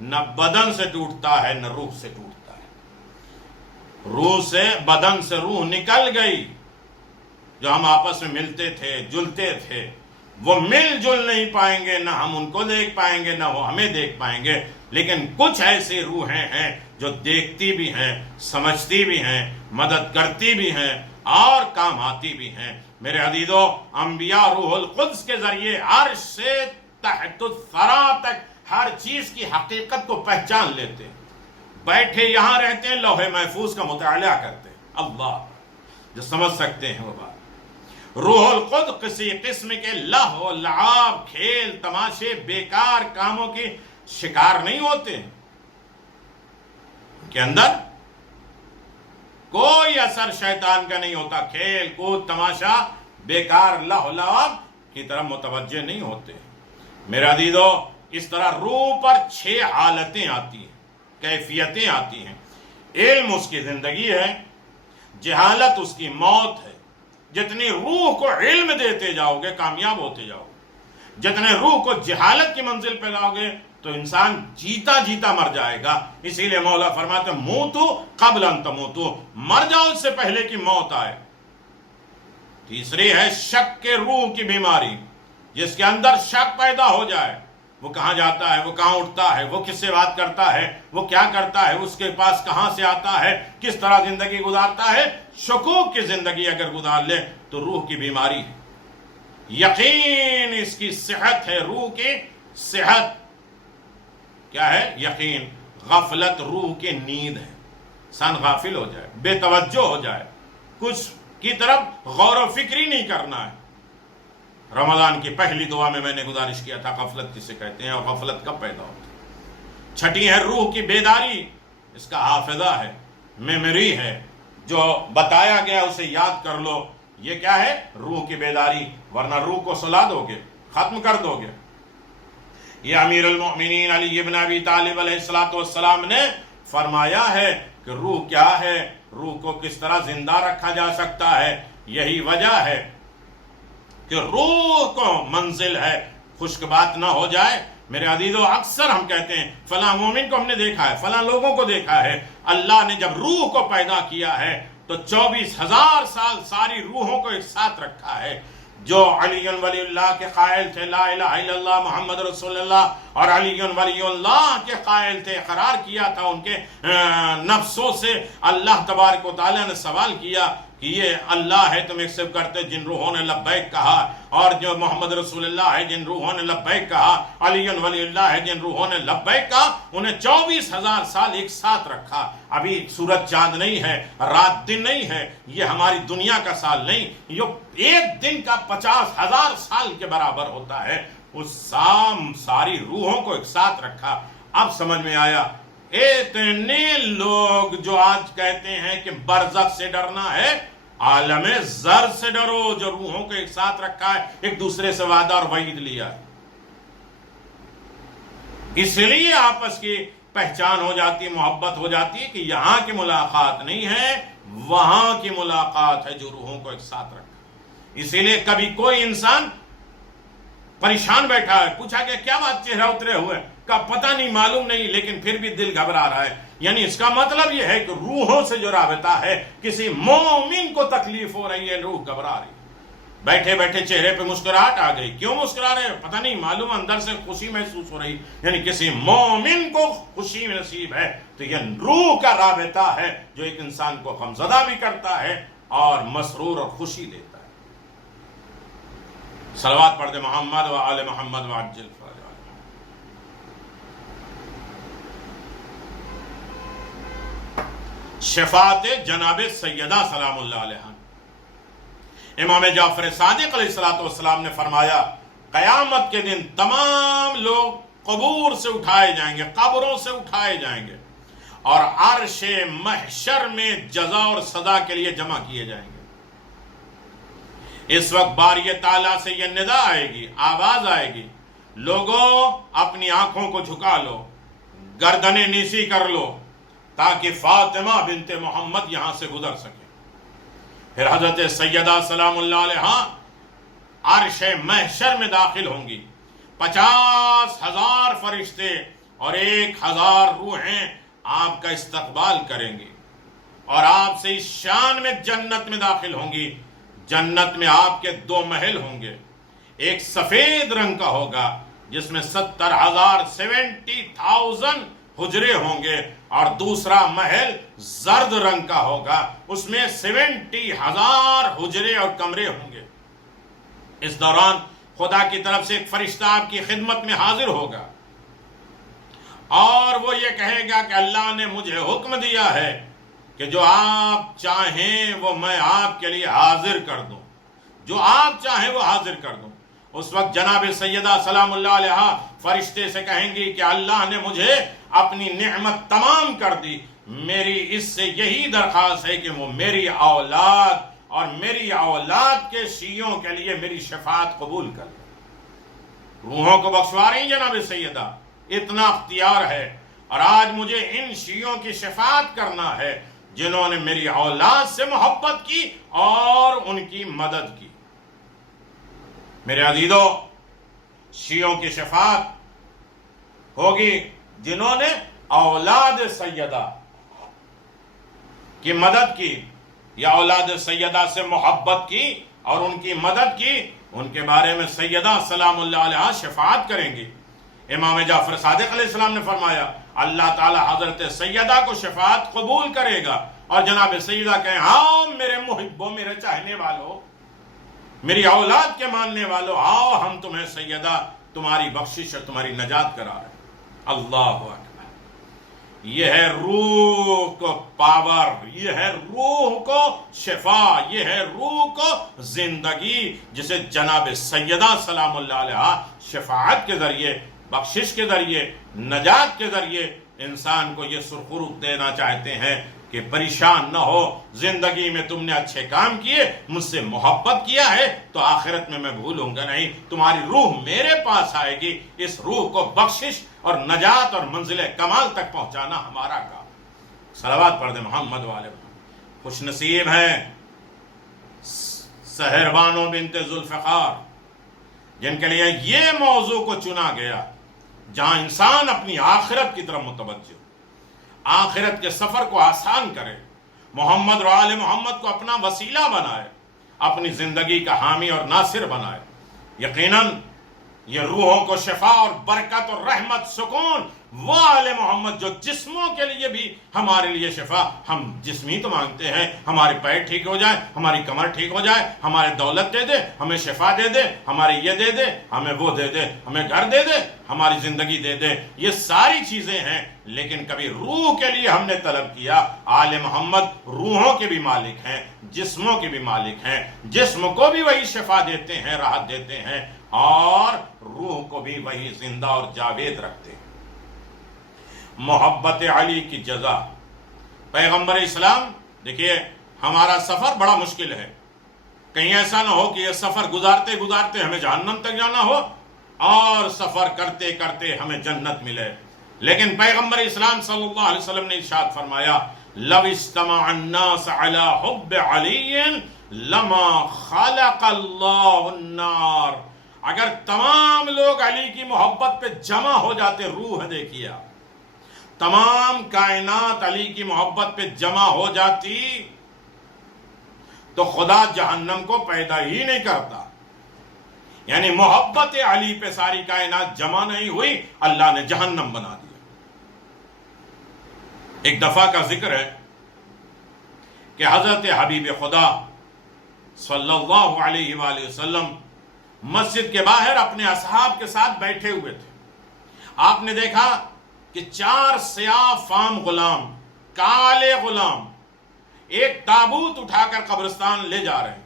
نہ بدن سے ٹوٹتا ہے نہ روح سے ٹوٹتا ہے. روح سے، بدن سے روح نکل گئی. جو ہم آپس میں ملتے تھے، جلتے تھے، وہ مل جل نہیں پائیں گے، نہ ہم ان کو دیکھ پائیں گے نہ وہ ہمیں دیکھ پائیں گے. لیکن کچھ ایسی روحیں ہیں جو دیکھتی بھی ہیں، سمجھتی بھی ہیں، مدد کرتی بھی ہیں اور کام آتی بھی ہیں. میرے عزیزو، انبیاء روح القدس کے ذریعے عرش سے تحت الثری تک ہر چیز کی حقیقت کو پہچان لیتے ہیں. بیٹھے یہاں رہتے ہیں، لوح محفوظ کا مطالعہ کرتے ہیں. اللہ جو سمجھ سکتے ہیں وہ بات. روح القدس کسی قسم کے لہو لعاب، کھیل تماشے، بیکار کاموں کی شکار نہیں ہوتے، ان کے اندر کوئی اثر شیطان کا نہیں ہوتا، کھیل کود تماشا بیکار لہو لعاب کی طرف متوجہ نہیں ہوتے۔ میرے عزیزو، اس طرح روح پر 6 حالتیں آتی ہیں، کیفیتیں آتی ہیں۔ علم اس کی زندگی ہے، جہالت اس کی موت ہے۔ جتنی روح کو علم دیتے جاؤ گے کامیاب ہوتے جاؤ گے، جتنے روح کو جہالت کی منزل پہ لاؤ گے تو انسان جیتا جیتا مر جائے گا۔ اسی لیے مولا فرماتے ہیں موتو قبل ان تموتو، مر جاؤ اس سے پہلے کہ موت آئے۔ تیسری ہے شک کے روح کی بیماری، جس کے اندر شک پیدا ہو جائے، وہ کہاں جاتا ہے، وہ کہاں اٹھتا ہے، وہ کس سے بات کرتا ہے، وہ کیا کرتا ہے، اس کے پاس کہاں سے آتا ہے، کس طرح زندگی گزارتا ہے۔ شکوک کی زندگی اگر گزار لے تو روح کی بیماری ہے۔ یقین اس کی صحت ہے، روح کی صحت کیا ہے؟ یقین۔ غفلت روح کی نیند ہے، انسان غافل ہو جائے، بے توجہ ہو جائے، کچھ کی طرف غور و فکری نہیں کرنا ہے۔ رمضان کی پہلی دعا میں نے گزارش کیا تھا غفلت کسے کہتے ہیں اور غفلت کب پیدا ہوتی ہے۔ چھٹی ہے روح کی بیداری، اس کا حافظہ ہے، میموری ہے، جو بتایا گیا اسے یاد کر لو۔ یہ کیا ہے؟ روح کی بیداری، ورنہ روح کو سلا دو گے، ختم کر دو گے۔ یہ امیر المؤمنین علی ابن ابی طالب علیہ السلام نے فرمایا ہے کہ روح کیا ہے، روح کو کس طرح زندہ رکھا جا سکتا ہے۔ یہی وجہ ہے کہ روح کو منزل ہے، خشک بات نہ ہو جائے۔ میرے عزیزو، اکثر ہم کہتے ہیں فلاں مومن کو ہم نے دیکھا ہے، فلاں لوگوں کو دیکھا ہے۔ اللہ نے جب روح کو پیدا کیا ہے تو 24,000 سال ساری روحوں کو ایک ساتھ رکھا ہے۔ جو علی ولی اللہ کے قائل تھے لا الہ الا اللہ محمد رسول اللہ، اور علی ولی اللہ کے قائل تھے، اقرار کیا تھا ان کے نفسوں سے، اللہ تبارک و تعالیٰ نے سوال کیا کہ یہ اللہ ہے تم ایکسپٹ کرتے، جن روحوں نے لبیک کہا، اور جو محمد رسول اللہ ہے جن روحوں نے لبیک کہا، علی ولی اللہ ہے جن روحوں نے لبیک کہا، انہیں 24,000 سال ایک ساتھ رکھا۔ ابھی سورج چاند نہیں ہے، رات دن نہیں ہے، یہ ہماری دنیا کا سال نہیں، یہ ایک دن کا 50,000 سال کے برابر ہوتا ہے۔ اس ساری روحوں کو ایک ساتھ رکھا۔ اب سمجھ میں آیا، اتنے لوگ جو آج کہتے ہیں کہ برزخ سے ڈرنا ہے، عالم زر سے ڈرو جو روحوں کو ایک ساتھ رکھا ہے، ایک دوسرے سے وعدہ اور وعید لیا ہے۔ اس لیے آپس کی پہچان ہو جاتی ہے، محبت ہو جاتی ہے کہ یہاں کی ملاقات نہیں ہے، وہاں کی ملاقات ہے جو روحوں کو ایک ساتھ رکھا۔ اسی لیے کبھی کوئی انسان پریشان بیٹھا ہے، پوچھا کہ کیا بات چہرہ اترے ہوئے، کا پتہ نہیں، معلوم نہیں، لیکن پھر بھی دل گھبرا رہا ہے۔ یعنی اس کا مطلب یہ ہے کہ روحوں سے جو رابطہ ہے، کسی مومن کو تکلیف ہو رہی ہے، روح گھبرا رہی ہے۔ بیٹھے بیٹھے چہرے پہ مسکراہٹ آ گئی، کیوں مسکرا رہے ہیں پتہ نہیں، معلوم اندر سے خوشی محسوس ہو رہی، یعنی کسی مومن کو خوشی نصیب ہے۔ تو یہ روح کا رابطہ ہے جو ایک انسان کو غمزدہ بھی کرتا ہے اور مسرور اور خوشی دیتا ہے۔ صلوات پڑھ دے محمد و آل محمد و عجل فرج۔ شفاعت جناب سیدہ سلام اللہ علیہ، امام جعفر صادق علیہ السلام نے فرمایا قیامت کے دن تمام لوگ قبور سے اٹھائے جائیں گے، قبروں سے اٹھائے جائیں گے، اور عرش محشر میں جزا اور سزا کے لیے جمع کیے جائیں گے۔ اس وقت باری تعالیٰ سے یہ ندا آئے گی، آواز آئے گی، لوگوں اپنی آنکھوں کو جھکا لو، گردنیں نیسی کر لو، تاکہ فاطمہ بنت محمد یہاں سے گزر سکے۔ پھر حضرت سیدہ سلام اللہ علیہ عرش محشر میں داخل ہوں گی، 50,000 فرشتے اور 1,000 روحیں آپ کا استقبال کریں گی، اور آپ سے اس شان میں جنت میں داخل ہوں گی۔ جنت میں آپ کے 2 محل ہوں گے، ایک سفید رنگ کا ہوگا جس میں 70,000 حجرے ہوں گے، اور دوسرا محل زرد رنگ کا ہوگا، اس میں 70,000 حجرے اور کمرے ہوں گے۔ اس دوران خدا کی طرف سے ایک فرشتہ آپ کی خدمت میں حاضر ہوگا، اور وہ یہ کہے گا کہ اللہ نے مجھے حکم دیا ہے کہ جو آپ چاہیں وہ میں آپ کے لیے حاضر کر دوں۔ جو آپ چاہیں وہ حاضر کر دوں۔ اس وقت جناب سیدہ سلام اللہ علیہا فرشتے سے کہیں گی کہ اللہ نے مجھے اپنی نعمت تمام کر دی، میری اس سے یہی درخواست ہے کہ وہ میری اولاد اور میری اولاد کے شیعوں کے لیے میری شفاعت قبول کر لے۔ روحوں کو بخشوا رہی جناب سیدہ، اتنا اختیار ہے، اور آج مجھے ان شیعوں کی شفاعت کرنا ہے جنہوں نے میری اولاد سے محبت کی اور ان کی مدد کی۔ میرے عزیزو، شیعوں کی شفاعت ہوگی جنہوں نے اولاد سیدہ کی مدد کی یا اولاد سیدہ سے محبت کی اور ان کی مدد کی، ان کے بارے میں سیدہ سلام اللہ علیہ شفاعت کریں گی۔ امام جعفر صادق علیہ السلام نے فرمایا اللہ تعالی حضرت سیدہ کو شفاعت قبول کرے گا، اور جناب سیدہ کہیں آؤ میرے محبو، میرے چاہنے والو، میری اولاد کے ماننے والو، آؤ ہم تمہیں سیدہ تمہاری بخشش اور تمہاری نجات کرا رہے ہیں۔ اللہ اکبر! یہ ہے روح کو پاور، یہ ہے روح کو شفا، یہ ہے روح کو زندگی، جسے جناب سیدہ سلام اللہ علیہ شفاعت کے ذریعے، بخشش کے ذریعے، نجات کے ذریعے انسان کو یہ سرخرو دینا چاہتے ہیں کہ پریشان نہ ہو، زندگی میں تم نے اچھے کام کیے، مجھ سے محبت کیا ہے تو آخرت میں بھولوں گا نہیں، تمہاری روح میرے پاس آئے گی، اس روح کو بخشش اور نجات اور منزل کمال تک پہنچانا ہمارا کام۔ صلوات پڑھ دیں محمد والے محمد۔ خوش نصیب ہیں سحر بانو بنت ذوالفقار جن کے لیے یہ موضوع کو چنا گیا، جہاں انسان اپنی آخرت کی طرف متوجہ، آخرت کے سفر کو آسان کرے، محمد اور آل محمد کو اپنا وسیلہ بنائے، اپنی زندگی کا حامی اور ناصر بنائے۔ یقیناً یہ روحوں کو شفا اور برکت اور رحمت، سکون، وہ آل محمد جو جسموں کے لیے بھی ہمارے لیے شفا، ہم جسمی تو مانگتے ہیں ہمارے پیر ٹھیک ہو جائے، ہماری کمر ٹھیک ہو جائے، ہمارے دولت دے دے، ہمیں شفا دے دے، ہمارے یہ دے دے، ہمیں وہ دے دے، ہمیں گھر دے دے، ہماری زندگی دے دے، یہ ساری چیزیں ہیں، لیکن کبھی روح کے لیے ہم نے طلب کیا۔ آل محمد روحوں کے بھی مالک ہیں، جسموں کے بھی مالک ہیں، جسم کو بھی وہی شفا دیتے ہیں، راحت دیتے ہیں، اور روح کو بھی وہی زندہ اور جاوید رکھتے ہیں۔ محبت علی کی جزا، پیغمبر اسلام، دیکھیے ہمارا سفر بڑا مشکل ہے، کہیں ایسا نہ ہو کہ یہ سفر گزارتے گزارتے ہمیں جہنم تک جانا ہو اور سفر کرتے کرتے ہمیں جنت ملے، لیکن پیغمبر اسلام صلی اللہ علیہ وسلم نے ارشاد فرمایا لو اجتمع الناس على حب علی لما خلق اللہ النار، اگر تمام لوگ علی کی محبت پہ جمع ہو جاتے، روح دیکھیے، تمام کائنات علی کی محبت پہ جمع ہو جاتی تو خدا جہنم کو پیدا ہی نہیں کرتا۔ یعنی محبت علی پہ ساری کائنات جمع نہیں ہوئی، اللہ نے جہنم بنا دیا۔ ایک دفعہ کا ذکر ہے کہ حضرت حبیب خدا صلی اللہ علیہ وآلہ وسلم مسجد کے باہر اپنے اصحاب کے ساتھ بیٹھے ہوئے تھے۔ آپ نے دیکھا کہ 4 سیاہ فام غلام، کالے غلام، ایک تابوت اٹھا کر قبرستان لے جا رہے ہیں،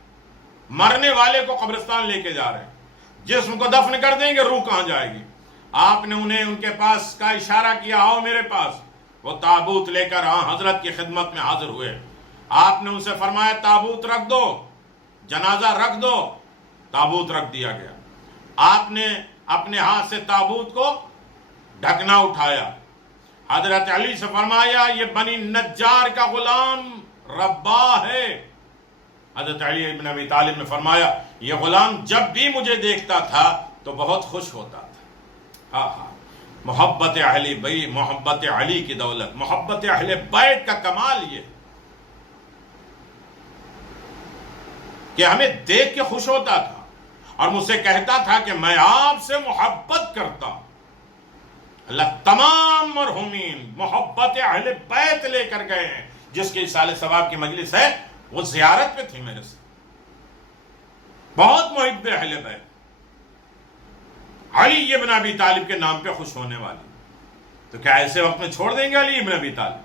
مرنے والے کو قبرستان لے کے جا رہے ہیں، جسم کو دفن کر دیں گے، روح کہاں جائے گی؟ آپ نے انہیں ان کے پاس کا اشارہ کیا، آؤ میرے پاس۔ وہ تابوت لے کر حضرت کی خدمت میں حاضر ہوئے۔ آپ نے ان سے فرمایا تابوت رکھ دو، جنازہ رکھ دو۔ تابوت رکھ دیا گیا۔ آپ نے اپنے ہاتھ سے تابوت کو ڈھکنا اٹھایا، حضرت علی سے فرمایا یہ بنی نجار کا غلام ربا ہے۔ حضرت علی ابن ابی طالب نے فرمایا یہ غلام جب بھی مجھے دیکھتا تھا تو بہت خوش ہوتا تھا۔ محبت اہل بیت، محبت علی کی دولت، محبت اہل بیت کا کمال یہ کہ ہمیں دیکھ کے خوش ہوتا تھا اور مجھ سے کہتا تھا کہ میں آپ سے محبت کرتا ہوں۔ اللہ تمام مرحومین محبت اہل بیت لے کر گئے ہیں۔ جس کی سال ثواب کی مجلس ہے وہ زیارت پہ تھی میرے سے، بہت محب اہل بیت، علی ابن ابی طالب کے نام پہ خوش ہونے والی۔ تو کیا ایسے وقت میں چھوڑ دیں گے علی ابن ابی طالب؟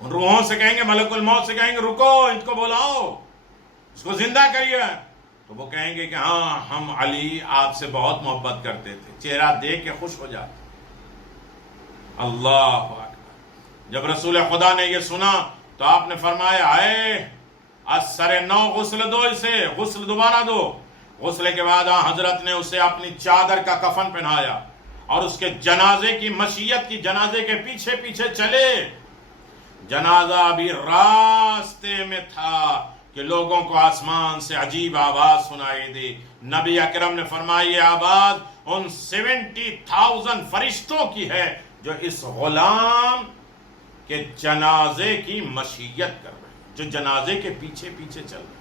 ان روحوں سے کہیں گے، ملک الموت سے کہیں گے رکو، ان کو بلاؤ، اس کو زندہ کریے، تو وہ کہیں گے کہ ہاں ہم علی آپ سے بہت محبت کرتے تھے، چہرہ دیکھ کے خوش ہو جاتے۔ اللہ اکبر۔ جب رسول خدا نے یہ سنا تو آپ نے فرمایا اے اثر نو غسل دو، اسے غسل دوبارہ دو۔ غسل کے بعد حضرت نے اسے اپنی چادر کا کفن پہنایا اور اس کے جنازے کی مشیت کی، جنازے کے پیچھے پیچھے چلے۔ جنازہ ابھی راستے میں تھا کہ لوگوں کو آسمان سے عجیب آواز سنائی دی۔ نبی اکرم نے فرمایا یہ آواز ان 70,000 فرشتوں کی ہے جو اس غلام کے جنازے کی مشیت کر رہے ہیں، جو جنازے کے پیچھے پیچھے چل رہے ہیں۔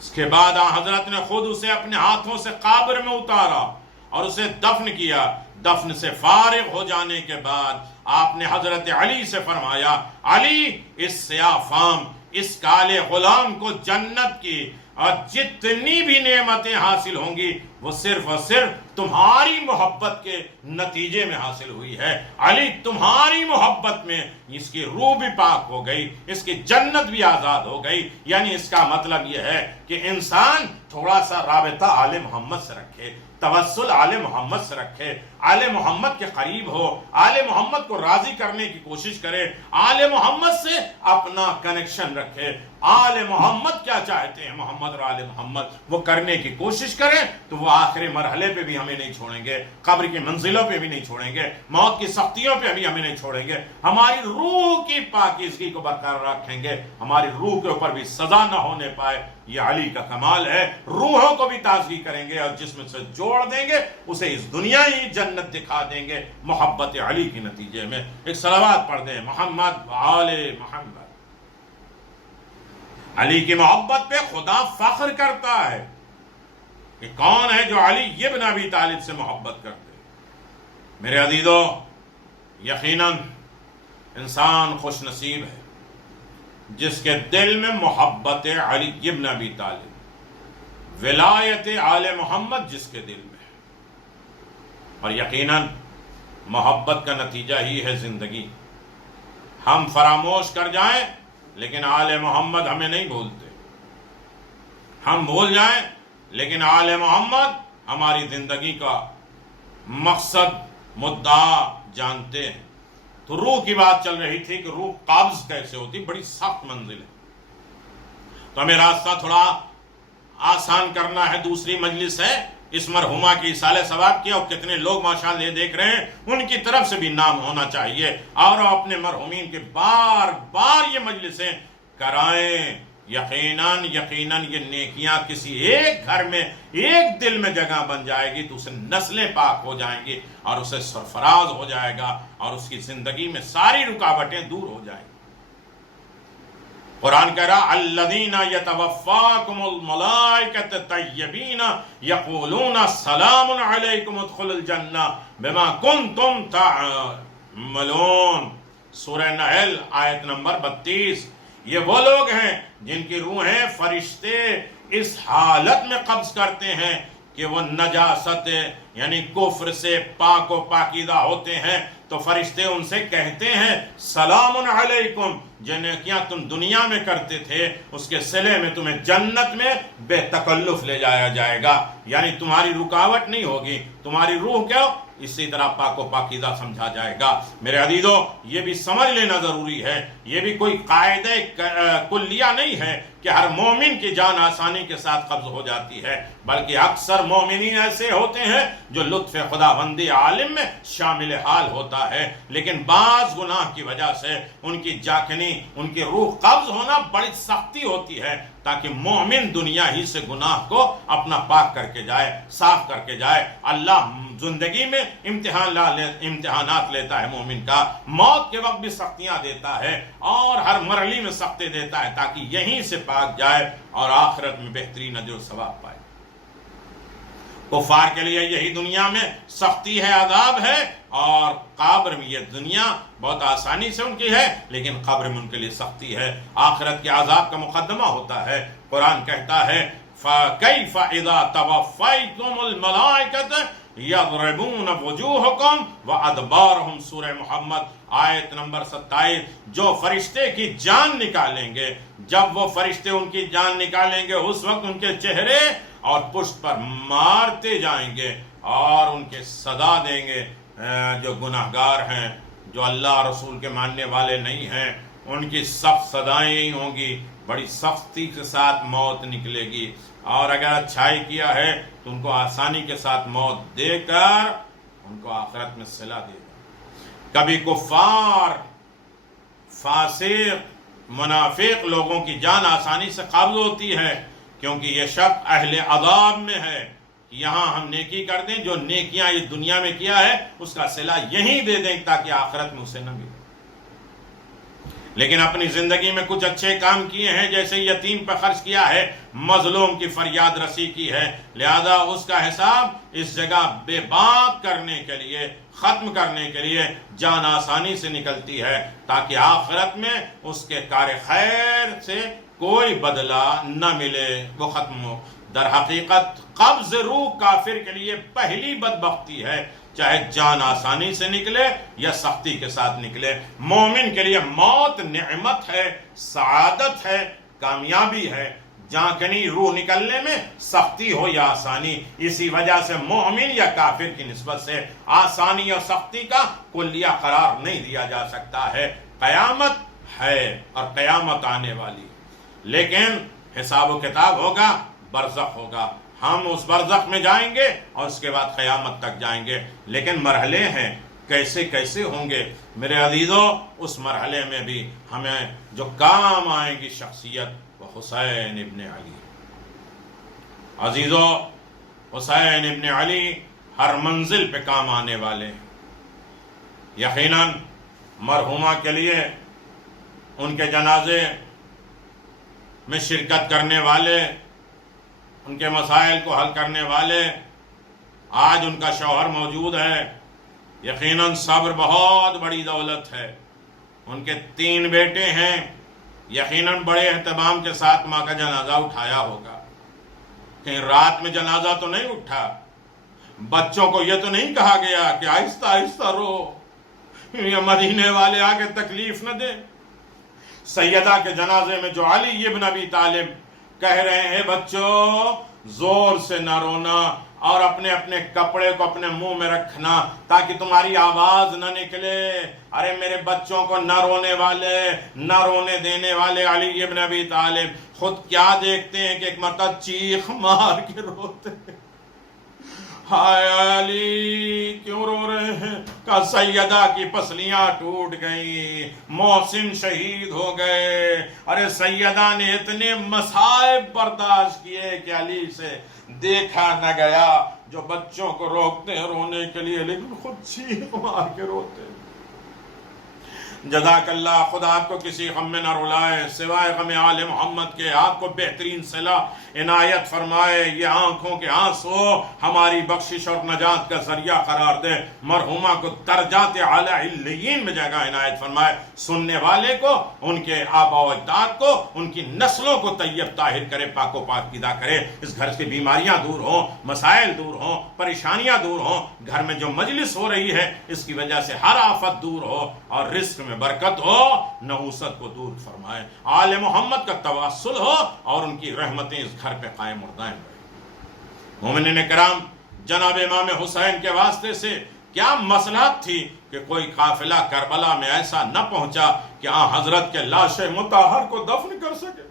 اس کے بعد حضرت نے خود اسے اپنے ہاتھوں سے قبر میں اتارا اور اسے دفن کیا۔ دفن سے فارغ ہو جانے کے بعد آپ نے حضرت علی سے فرمایا علی، اس سیاہ فام، اس کالے غلام کو جنت کی اور جتنی بھی نعمتیں حاصل ہوں گی وہ صرف اور صرف تمہاری محبت کے نتیجے میں حاصل ہوئی ہے۔ علی، تمہاری محبت میں اس کی روح بھی پاک ہو گئی، اس کی جنت بھی آزاد ہو گئی۔ یعنی اس کا مطلب یہ ہے کہ انسان تھوڑا سا رابطہ آل محمد سے رکھے، توسل آل محمد سے رکھے، آل محمد کے قریب ہو، آل محمد کو راضی کرنے کی کوشش کرے، آل محمد سے اپنا کنیکشن رکھے۔ آل محمد کیا چاہتے ہیں، محمد اور آل محمد وہ کرنے کی کوشش کریں تو وہ آخری مرحلے پہ بھی ہمیں نہیں چھوڑیں گے، قبر کی منزلوں پہ بھی نہیں چھوڑیں گے، موت کی سختیوں پہ بھی ہمیں نہیں چھوڑیں گے، ہماری روح کی پاکیزگی کو برقرار رکھیں گے، ہماری روح کے اوپر بھی سزا نہ ہونے پائے۔ یہ علی کا کمال ہے، روحوں کو بھی تازگی کریں گے اور جسم سے جوڑ دیں گے، اسے اس دنیا ہی جنت دکھا دیں گے محبت علی کے نتیجے میں۔ ایک صلوات پڑھ دیں، محمد وآل محمد۔ علی کی محبت پہ خدا فخر کرتا ہے کہ کون ہے جو علی ابن ابی طالب سے محبت کرتے۔ میرے عزیزو، یقیناً انسان خوش نصیب ہے جس کے دل میں محبت علی ابن ابی طالب، ولایت آل محمد جس کے دل میں ہے، اور یقیناً محبت کا نتیجہ ہی ہے زندگی۔ ہم فراموش کر جائیں لیکن آل محمد ہمیں نہیں بھولتے، ہم بھول جائیں لیکن آل محمد ہماری زندگی کا مقصد مدعا جانتے ہیں۔ تو روح کی بات چل رہی تھی کہ روح قابض کیسے ہوتی، بڑی سخت منزل ہے۔ تو ہمیں راستہ تھوڑا آسان کرنا ہے، دوسری مجلس ہے اس مرحومہ کی اصالہ ثواب کی، اور کتنے لوگ ماشاءاللہ دیکھ رہے ہیں، ان کی طرف سے بھی نام ہونا چاہیے اور اپنے مرحومین کے بار بار یہ مجلسیں کرائیں۔ یقیناً یہ نیکیاں کسی ایک گھر میں، ایک دل میں جگہ بن جائے گی تو اسے نسلیں پاک ہو جائیں گی اور اسے سرفراز ہو جائے گا اور اس کی زندگی میں ساری رکاوٹیں دور ہو جائیں گی۔ قرآن کہہ رہا الذین یتوفاکم الملائکۃ طیبین یقولون سلام علیکم ادخلوا الجنہ بما کنتم تعملون۔ سورہ نحل آیت نمبر 32۔ یہ وہ لوگ ہیں جن کی روحیں فرشتے اس حالت میں قبض کرتے ہیں کہ وہ نجاست یعنی کفر سے پاک و پاکیزہ ہوتے ہیں، تو فرشتے ان سے کہتے ہیں سلام علیکم، جنہیں کیا تم دنیا میں کرتے تھے اس کے صلے میں تمہیں جنت میں بے تکلف لے جایا جائے گا، یعنی تمہاری رکاوٹ نہیں ہوگی، تمہاری روح کیا اسی طرح پاک و پاکیزہ سمجھا جائے گا۔ میرے عزیزو، یہ بھی سمجھ لینا ضروری ہے، یہ بھی کوئی قاعدہ کلیہ نہیں ہے کہ ہر مومن کی جان آسانی کے ساتھ قبض ہو جاتی ہے، بلکہ اکثر مومنین ایسے ہوتے ہیں جو لطف خداوندی عالم میں شامل حال ہوتا ہے، لیکن بعض گناہ کی وجہ سے ان کی جاکنی، ان کی روح قبض ہونا بڑی سختی ہوتی ہے، تاکہ مومن دنیا ہی سے گناہ کو اپنا پاک کر کے جائے، صاف کر کے جائے۔ اللہ زندگی میں امتحانات لیتا ہے مومن کا، موت کے وقت بھی سختیاں دیتا ہے اور ہر مرحلے میں سختی دیتا ہے تاکہ یہیں سے پاک جائے اور آخرت میں بہترین اجر و ثواب پائے۔ کفار کے لیے یہی دنیا میں سختی ہے، عذاب ہے، اور قبر میں یہ دنیا بہت آسانی سے ان کی ہے لیکن قبر میں ان کے لیے سختی ہے، آخرت کے عذاب کا مقدمہ ہوتا ہے۔ قرآن کہتا ہے فَكَيْفَ إِذَا تَوَفَّيْتُمُ الْمَلَائِكَةَ یضربون وجوہکم وادبارہم، سورہ محمد آیت نمبر 27۔ جو فرشتے کی جان نکالیں گے، جب وہ فرشتے ان کی جان نکالیں گے اس وقت ان کے چہرے اور پشت پر مارتے جائیں گے اور ان کے سزا دیں گے۔ جو گناہگار ہیں، جو اللہ رسول کے ماننے والے نہیں ہیں، ان کی سخت سزائیں ہی ہوں گی، بڑی سختی کے ساتھ موت نکلے گی، اور اگر اچھائی کیا ہے تو ان کو آسانی کے ساتھ موت دے کر ان کو آخرت میں صلہ دے گا۔ کبھی کفار، فاسق، منافق لوگوں کی جان آسانی سے قابض ہوتی ہے، کیونکہ یہ شخص اہل عذاب میں ہے۔ یہاں ہم نیکی کر دیں، جو نیکیاں یہ دنیا میں کیا ہے اس کا صلہ یہیں دے دیں تاکہ آخرت میں اسے نہ ملے۔ لیکن اپنی زندگی میں کچھ اچھے کام کیے ہیں، جیسے یتیم پر خرچ کیا ہے، مظلوم کی فریاد رسی کی ہے، لہذا اس کا حساب اس جگہ بے باک کرنے کے لیے، ختم کرنے کے لیے جان آسانی سے نکلتی ہے تاکہ آخرت میں اس کے کار خیر سے کوئی بدلہ نہ ملے، وہ ختم ہو۔ در حقیقت قبض روح کافر کے لیے پہلی بدبختی ہے، چاہے جان آسانی سے نکلے یا سختی کے ساتھ نکلے۔ مومن کے لیے موت نعمت ہے، سعادت ہے، کامیابی ہے، جہاں کنی روح نکلنے میں سختی ہو یا آسانی۔ اسی وجہ سے مومن یا کافر کی نسبت سے آسانی اور سختی کا کلیہ قرار نہیں دیا جا سکتا ہے۔ قیامت ہے اور قیامت آنے والی، لیکن حساب و کتاب ہوگا، برزخ ہوگا، ہم اس برزخ میں جائیں گے اور اس کے بعد قیامت تک جائیں گے، لیکن مرحلے ہیں، کیسے کیسے ہوں گے میرے عزیزوں۔ اس مرحلے میں بھی ہمیں جو کام آئے گی شخصیت، وہ حسین ابن علی۔ عزیزوں، حسین ابن علی ہر منزل پہ کام آنے والے ہیں۔ یقیناً مرحومہ کے لیے ان کے جنازے میں شرکت کرنے والے، ان کے مسائل کو حل کرنے والے، آج ان کا شوہر موجود ہے۔ یقیناً صبر بہت بڑی دولت ہے۔ ان کے 3 بیٹے ہیں، یقیناً بڑے اہتمام کے ساتھ ماں کا جنازہ اٹھایا ہوگا۔ کہیں رات میں جنازہ تو نہیں اٹھا، بچوں کو یہ تو نہیں کہا گیا کہ آہستہ آہستہ رو، یہ مدینے والے آگے تکلیف نہ دیں۔ سیدہ کے جنازے میں جو علی ابن ابی طالب کہہ رہے ہیں، بچوں زور سے نہ رونا اور اپنے اپنے کپڑے کو اپنے منہ میں رکھنا تاکہ تمہاری آواز نہ نکلے۔ ارے میرے بچوں کو نہ رونے والے، نہ رونے دینے والے علی ابن ابی طالب خود کیا دیکھتے ہیں کہ ایک مرتبہ چیخ مار کے روتے ہیں، ہائے علی کیوں رو رہے ہیں؟ کہ سیدہ کی پسلیاں ٹوٹ گئیں، محسن شہید ہو گئے۔ ارے سیدہ نے اتنے مصائب برداشت کیے کہ علی سے دیکھا نہ گیا، جو بچوں کو روکتے ہیں رونے کے لیے لیکن خود چیخ مار کے روتے ہیں۔ جزاک اللہ، خدا آپ کو کسی غم میں نہ رلائے سوائے غم آل محمد کے، آپ کو بہترین صلح عنایت فرمائے، یہ آنکھوں کے آنسو ہماری بخشش اور نجات کا ذریعہ قرار دے، مرحومہ کو درجات اعلیٰ علیین میں جگہ عنایت فرمائے، سننے والے کو، ان کے آبا و اجداد کو، ان کی نسلوں کو طیب طاہر کرے، پاک و پاکیزہ کرے، اس گھر سے بیماریاں دور ہوں، مسائل دور ہوں، پریشانیاں دور ہوں، گھر میں جو مجلس ہو رہی ہے اس کی وجہ سے ہر آفت دور ہو اور رزق میں برکت ہو، نحوست کو دور فرمائے، آل محمد کا توسل ہو اور ان کی رحمتیں اس گھر پہ قائم اور دائم رہیں۔ مومنین کرام، جناب امام حسین کے واسطے سے کیا مصلحت تھی کہ کوئی قافلہ کربلا میں ایسا نہ پہنچا کہ حضرت کے لاش مطہر کو دفن کر سکے۔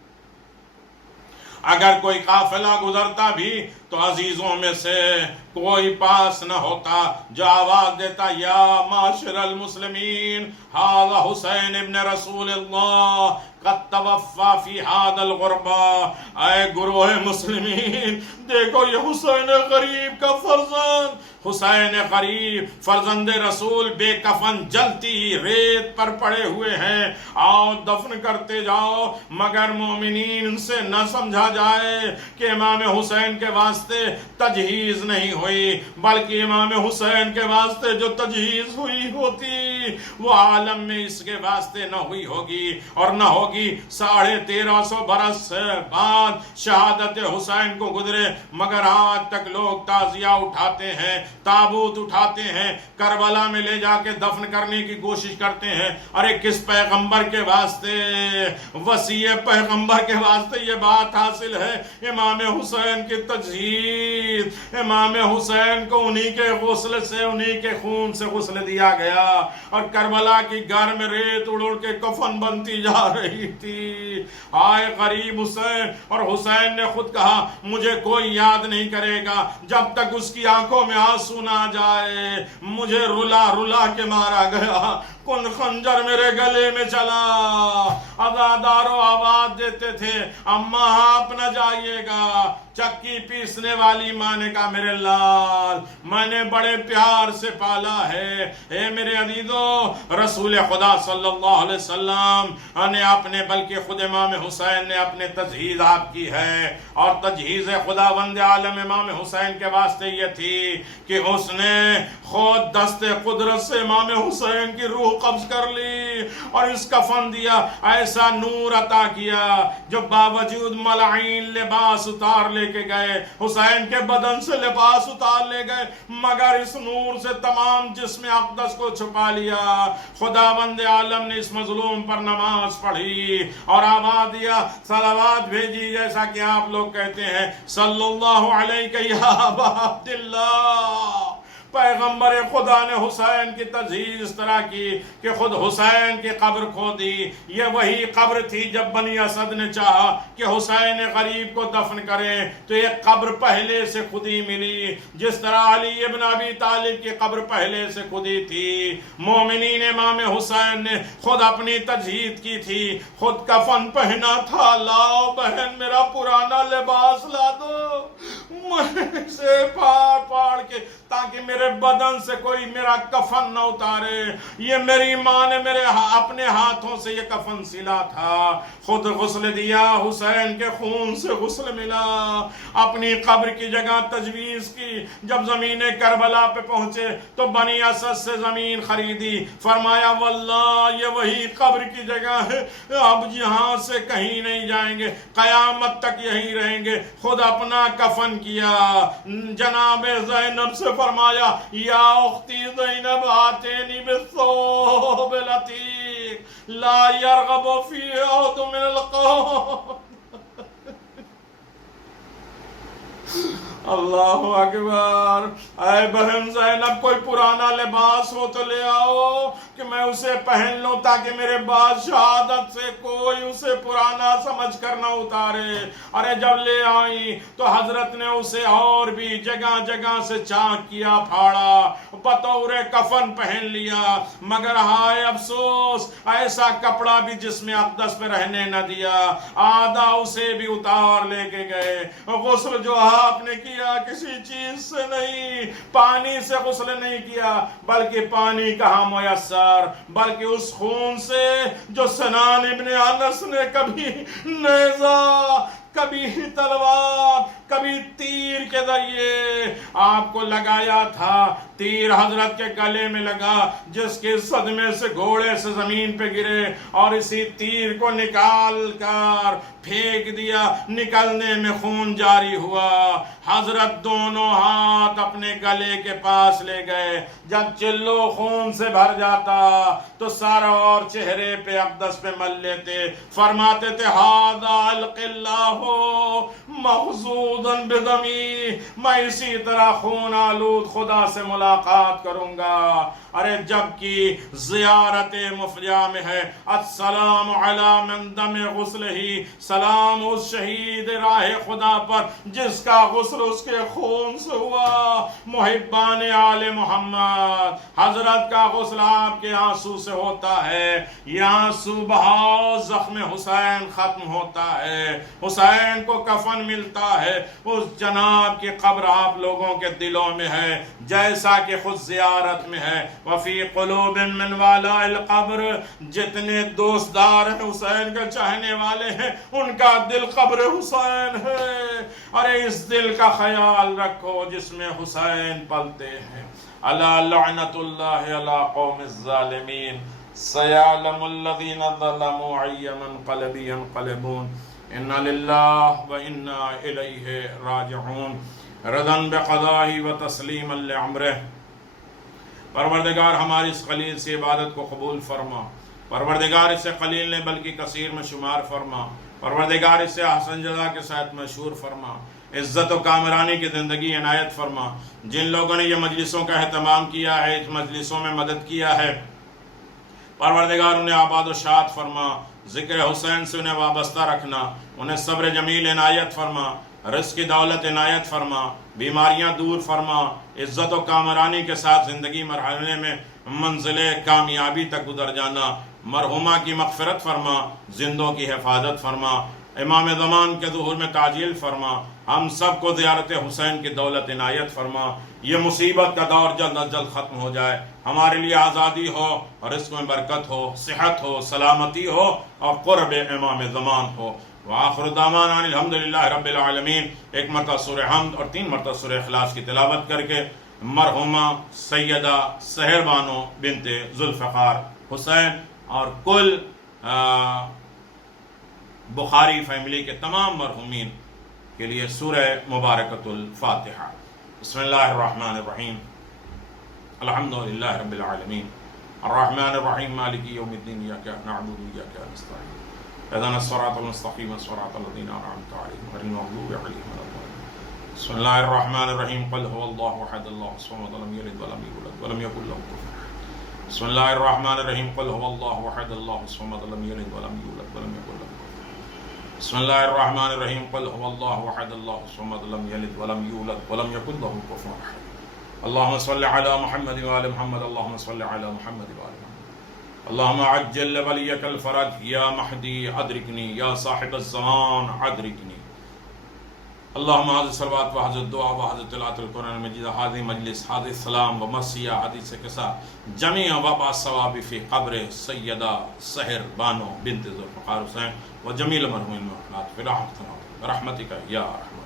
اگر کوئی قافلہ گزرتا بھی تو عزیزوں میں سے کوئی پاس نہ ہوتا جو آواز دیتا، یا معاشر المسلمین ھذا حسین ابن رسول اللہ قد توفی فی ھذا الغربہ، اے گروہ مسلمین دیکھو یہ حسین غریب کا فرزند، حسین غریب فرزند رسول بے کفن جلتی ریت پر پڑے ہوئے ہیں، آؤ دفن کرتے جاؤ، مگر مومنین ان سے نہ سمجھا جائے کہ امام حسین کے واسطے واسطے تجہیز نہیں ہوئی، بلکہ امام حسین کے واسطے جو تجہیز ہوئی ہوتی وہ عالم میں اس کے واسطے نہ ہوئی ہوگی، اور نہ ہوگی 1350 برس بعد شہادت حسین کو گزرے، مگر آج تک لوگ تعزیہ اٹھاتے ہیں، تابوت اٹھاتے ہیں، کربلا میں لے جا کے دفن کرنے کی کوشش کرتے ہیں۔ ارے کس پیغمبر کے واسطے؟ وصی پیغمبر کے واسطے یہ بات حاصل ہے، امام حسین کی تجہیز، امام حسین کو انہی کے غسل سے، انہی کے خون سے غسل دیا گیا، اور کربلا کی گار میں ریت اڑ اڑ کے کفن بنتی جا رہی تھی۔ آئے غریب حسین، اور حسین نے خود کہا مجھے کوئی یاد نہیں کرے گا جب تک اس کی آنکھوں میں آنسو نہ جائے، مجھے رلا رلا کے مارا گیا، کن خنجر میرے گلے میں چلا۔ عزادارو آواز دیتے تھے اماں آپ نہ جائیے گا۔ چکی پیسنے والی ماں نے کہا میرے لال میں نے بڑے پیار سے پالا ہے۔ اے میرے عزیزو، رسول خدا صلی اللہ علیہ وسلم نے اپنے، بلکہ خود امام حسین نے اپنے تجہیز آپ کی ہے، اور تجہیز خداوند عالم امام حسین کے واسطے یہ تھی کہ اس نے خود دست قدرت سے امام حسین کی روح قبض کر لی، اور اس کفن دیا، ایسا نور عطا کیا جو باوجود ملعین لباس اتار لے کے گئے، حسین کے بدن سے لباس اتار لے گئے، مگر اس نور سے تمام جسم اقدس کو چھپا لیا۔ خداوند عالم نے اس مظلوم پر نماز پڑھی اور آواز دیا، صلوات بھیجی، جیسا کہ آپ لوگ کہتے ہیں صلی اللہ علیہ یا ابا عبداللہ۔ پیغمبر خدا نے حسین کی تجہیز اس طرح کی کہ خود حسین کی قبر کھودی۔ یہ وہی قبر تھی جب بنی اسد نے چاہا کہ حسین غریب کو دفن کریں تو ایک قبر پہلے سے خودی ملی، جس طرح علی ابن ابی طالب کی قبر پہلے سے خودی تھی۔ مومنین امام حسین نے خود اپنی تجہیز کی تھی، خود کفن پہنا تھا، لاؤ بہن میرا پرانا لباس لا دو، میں اسے پھاڑ پھاڑ کے، تاکہ میرے بدن سے کوئی میرا کفن نہ اتارے۔ یہ میری ماں نے میرے اپنے ہاتھوں سے یہ کفن سلا تھا، خود غسل دیا، حسین کے خون سے غسل ملا، اپنی قبر کی جگہ تجویز کی۔ جب زمین کربلا پہ پہنچے تو بنی اسد سے زمین خریدی، فرمایا واللہ یہ وہی قبر کی جگہ ہے، اب یہاں سے کہیں نہیں جائیں گے، قیامت تک یہیں رہیں گے۔ خود اپنا کفن کیا، جناب زینب سے فرمایا یا اختی زینب آتینی بالثوب العتیق لا یرغب فی احد من القوم۔ اللہ اکبر۔ اے بہن زینب، کوئی پرانا لباس ہو تو لے آؤ کہ میں اسے پہن لوں، تاکہ میرے بعد شہادت سے کوئی اسے پرانا سمجھ کر نہ اتارے۔ ارے جب لے آئی تو حضرت نے اسے اور بھی جگہ جگہ سے چاک کیا، پھاڑا، بطور کفن پہن لیا، مگر ہائے افسوس ایسا کپڑا بھی جسم اقدس پہ رہنے نہ دیا، آدھا اسے بھی اتار لے کے گئے۔ غسل جو آپ نے کیا کسی چیز سے نہیں، پانی سے غسل نہیں کیا، بلکہ پانی کہاں میسر، بلکہ اس خون سے جو سنان ابن انس نے کبھی نیزہ، کبھی تلوار، کبھی تیر کے ذریعے آپ کو لگایا تھا۔ تیر حضرت کے گلے میں لگا، جس کے صدمے سے گھوڑے سے زمین پہ گرے، اور اسی تیر کو نکال کر پھینک دیا، نکلنے میں خون جاری ہوا۔ حضرت دونوں ہاتھ اپنے گلے کے پاس لے گئے، جب چلو خون سے بھر جاتا تو سر اور چہرے پہ اقدس پہ مل لیتے، فرماتے تھے ھذا الق اللہ مخضوضا بدمی، میں اسی طرح خون آلود خدا سے ملاقات کروں گا۔ ارے جب کی زیارت مفجع میں ہے السلام علی من دم غسل ہی، سلام اس شہید راہ خدا پر جس کا غسل اس کے خون سے ہوا۔ محبان آل محمد، حضرت کا غسل آپ کے آنسو سے ہوتا ہے، یہ آنسو بہاؤ زخم حسین ختم ہوتا ہے، حسین کو کفن ملتا ہے، اس جناب کی قبر آپ لوگوں کے دلوں میں ہے، جیسا کہ خود زیارت میں ہے۔ وفی قلوب من والاء القبر، جتنے دوستدار ہیں حسین کے چاہنے والے ہیں ان کا دل قبر حسین ہے۔ ارے اس دل کا خیال رکھو جس میں حسین پلتے ہیں۔ الا لعنت اللہ علی قوم الظالمین، سیعلم الذین ظلموا ای منقلب ینقلبون، انا للہ و انا الیہ راجعون، رضا بقضائہ و تسلیما لعمرہ۔ پروردگار ہماری اس قلیل سے عبادت کو قبول فرما، پروردگار اسے قلیل نے بلکہ کثیر میں شمار فرما، پروردگار اسے احسن جزا کے ساتھ مشہور فرما، عزت و کامرانی کی زندگی عنایت فرما۔ جن لوگوں نے یہ مجلسوں کا اہتمام کیا ہے، اس مجلسوں میں مدد کیا ہے، پروردگار انہیں آباد و شاد فرما، ذکر حسین سے انہیں وابستہ رکھنا، انہیں صبر جمیل عنایت فرما، رزق کی دولت عنایت فرما، بیماریاں دور فرما، عزت و کامرانی کے ساتھ زندگی مرحلے میں منزل کامیابی تک گزر جانا، مرحومہ کی مغفرت فرما، زندوں کی حفاظت فرما، امام زمان کے ظہور میں تعجیل فرما، ہم سب کو زیارت حسین کی دولت عنایت فرما، یہ مصیبت کا دور جلد از جلد ختم ہو جائے، ہمارے لیے آزادی ہو اور رزق میں برکت ہو، صحت ہو، سلامتی ہو اور قرب امام زمان ہو۔ وآخر دعوانا ان الحمدللہ رب العالمین۔ ایک مرتبہ سورہ حمد اور 3 مرتبہ سورہ اخلاص کی تلاوت کر کے مرحومہ سیدہ سحر بانو بنت ذوالفقار حسین اور کل بخاری فیملی کے تمام مرحومین کے لیے سورہ مبارکۃ الفاتحہ۔ بسم اللہ الرحمن الرحیم، الحمدللہ رب العالمین، الرحمن الرحیم، مالک یوم الدین، ایاک نعبد و ایاک نستعین، اهدنا الصراط المستقیم صراط الذین انعمت علیہم غیر المغضوب علیہم ولا الضالین۔ بسم اللہ الرحمن الرحیم، قل هو اللہ احد اللہ الصمد لم یلد ولم یولد ولم یکن له کفوا احد۔ بسم اللہ الرحمن الرحیم، قل هو اللہ احد اللہ الصمد لم یلد ولم یولد ولم یکن له کفوا احد۔ بسم اللہ الرحمن الرحیم، قل هو اللہ احد اللہ الصمد لم یلد ولم یولد ولم یکن له کفوا احد۔ اللہم صل علی محمد وآل محمد، اللہم صل علی محمد وآل محمد، اللہم عجل ولیک الفرج، یا مہدی ادرکنی، یا صاحب الزمان ادرکنی۔ اللہم حاضر صلوات و حاضر دعا و حاضر تلاوت القرآن المجید، حاضر مجلس، حاضر سلام و مسیح حدیث کے ساتھ جمیع وبا ثواب فی قبر سیدہ سحر بانو بنت ذوالفقار حسین و جمیل مرحومین فی رحمتک یا رحمن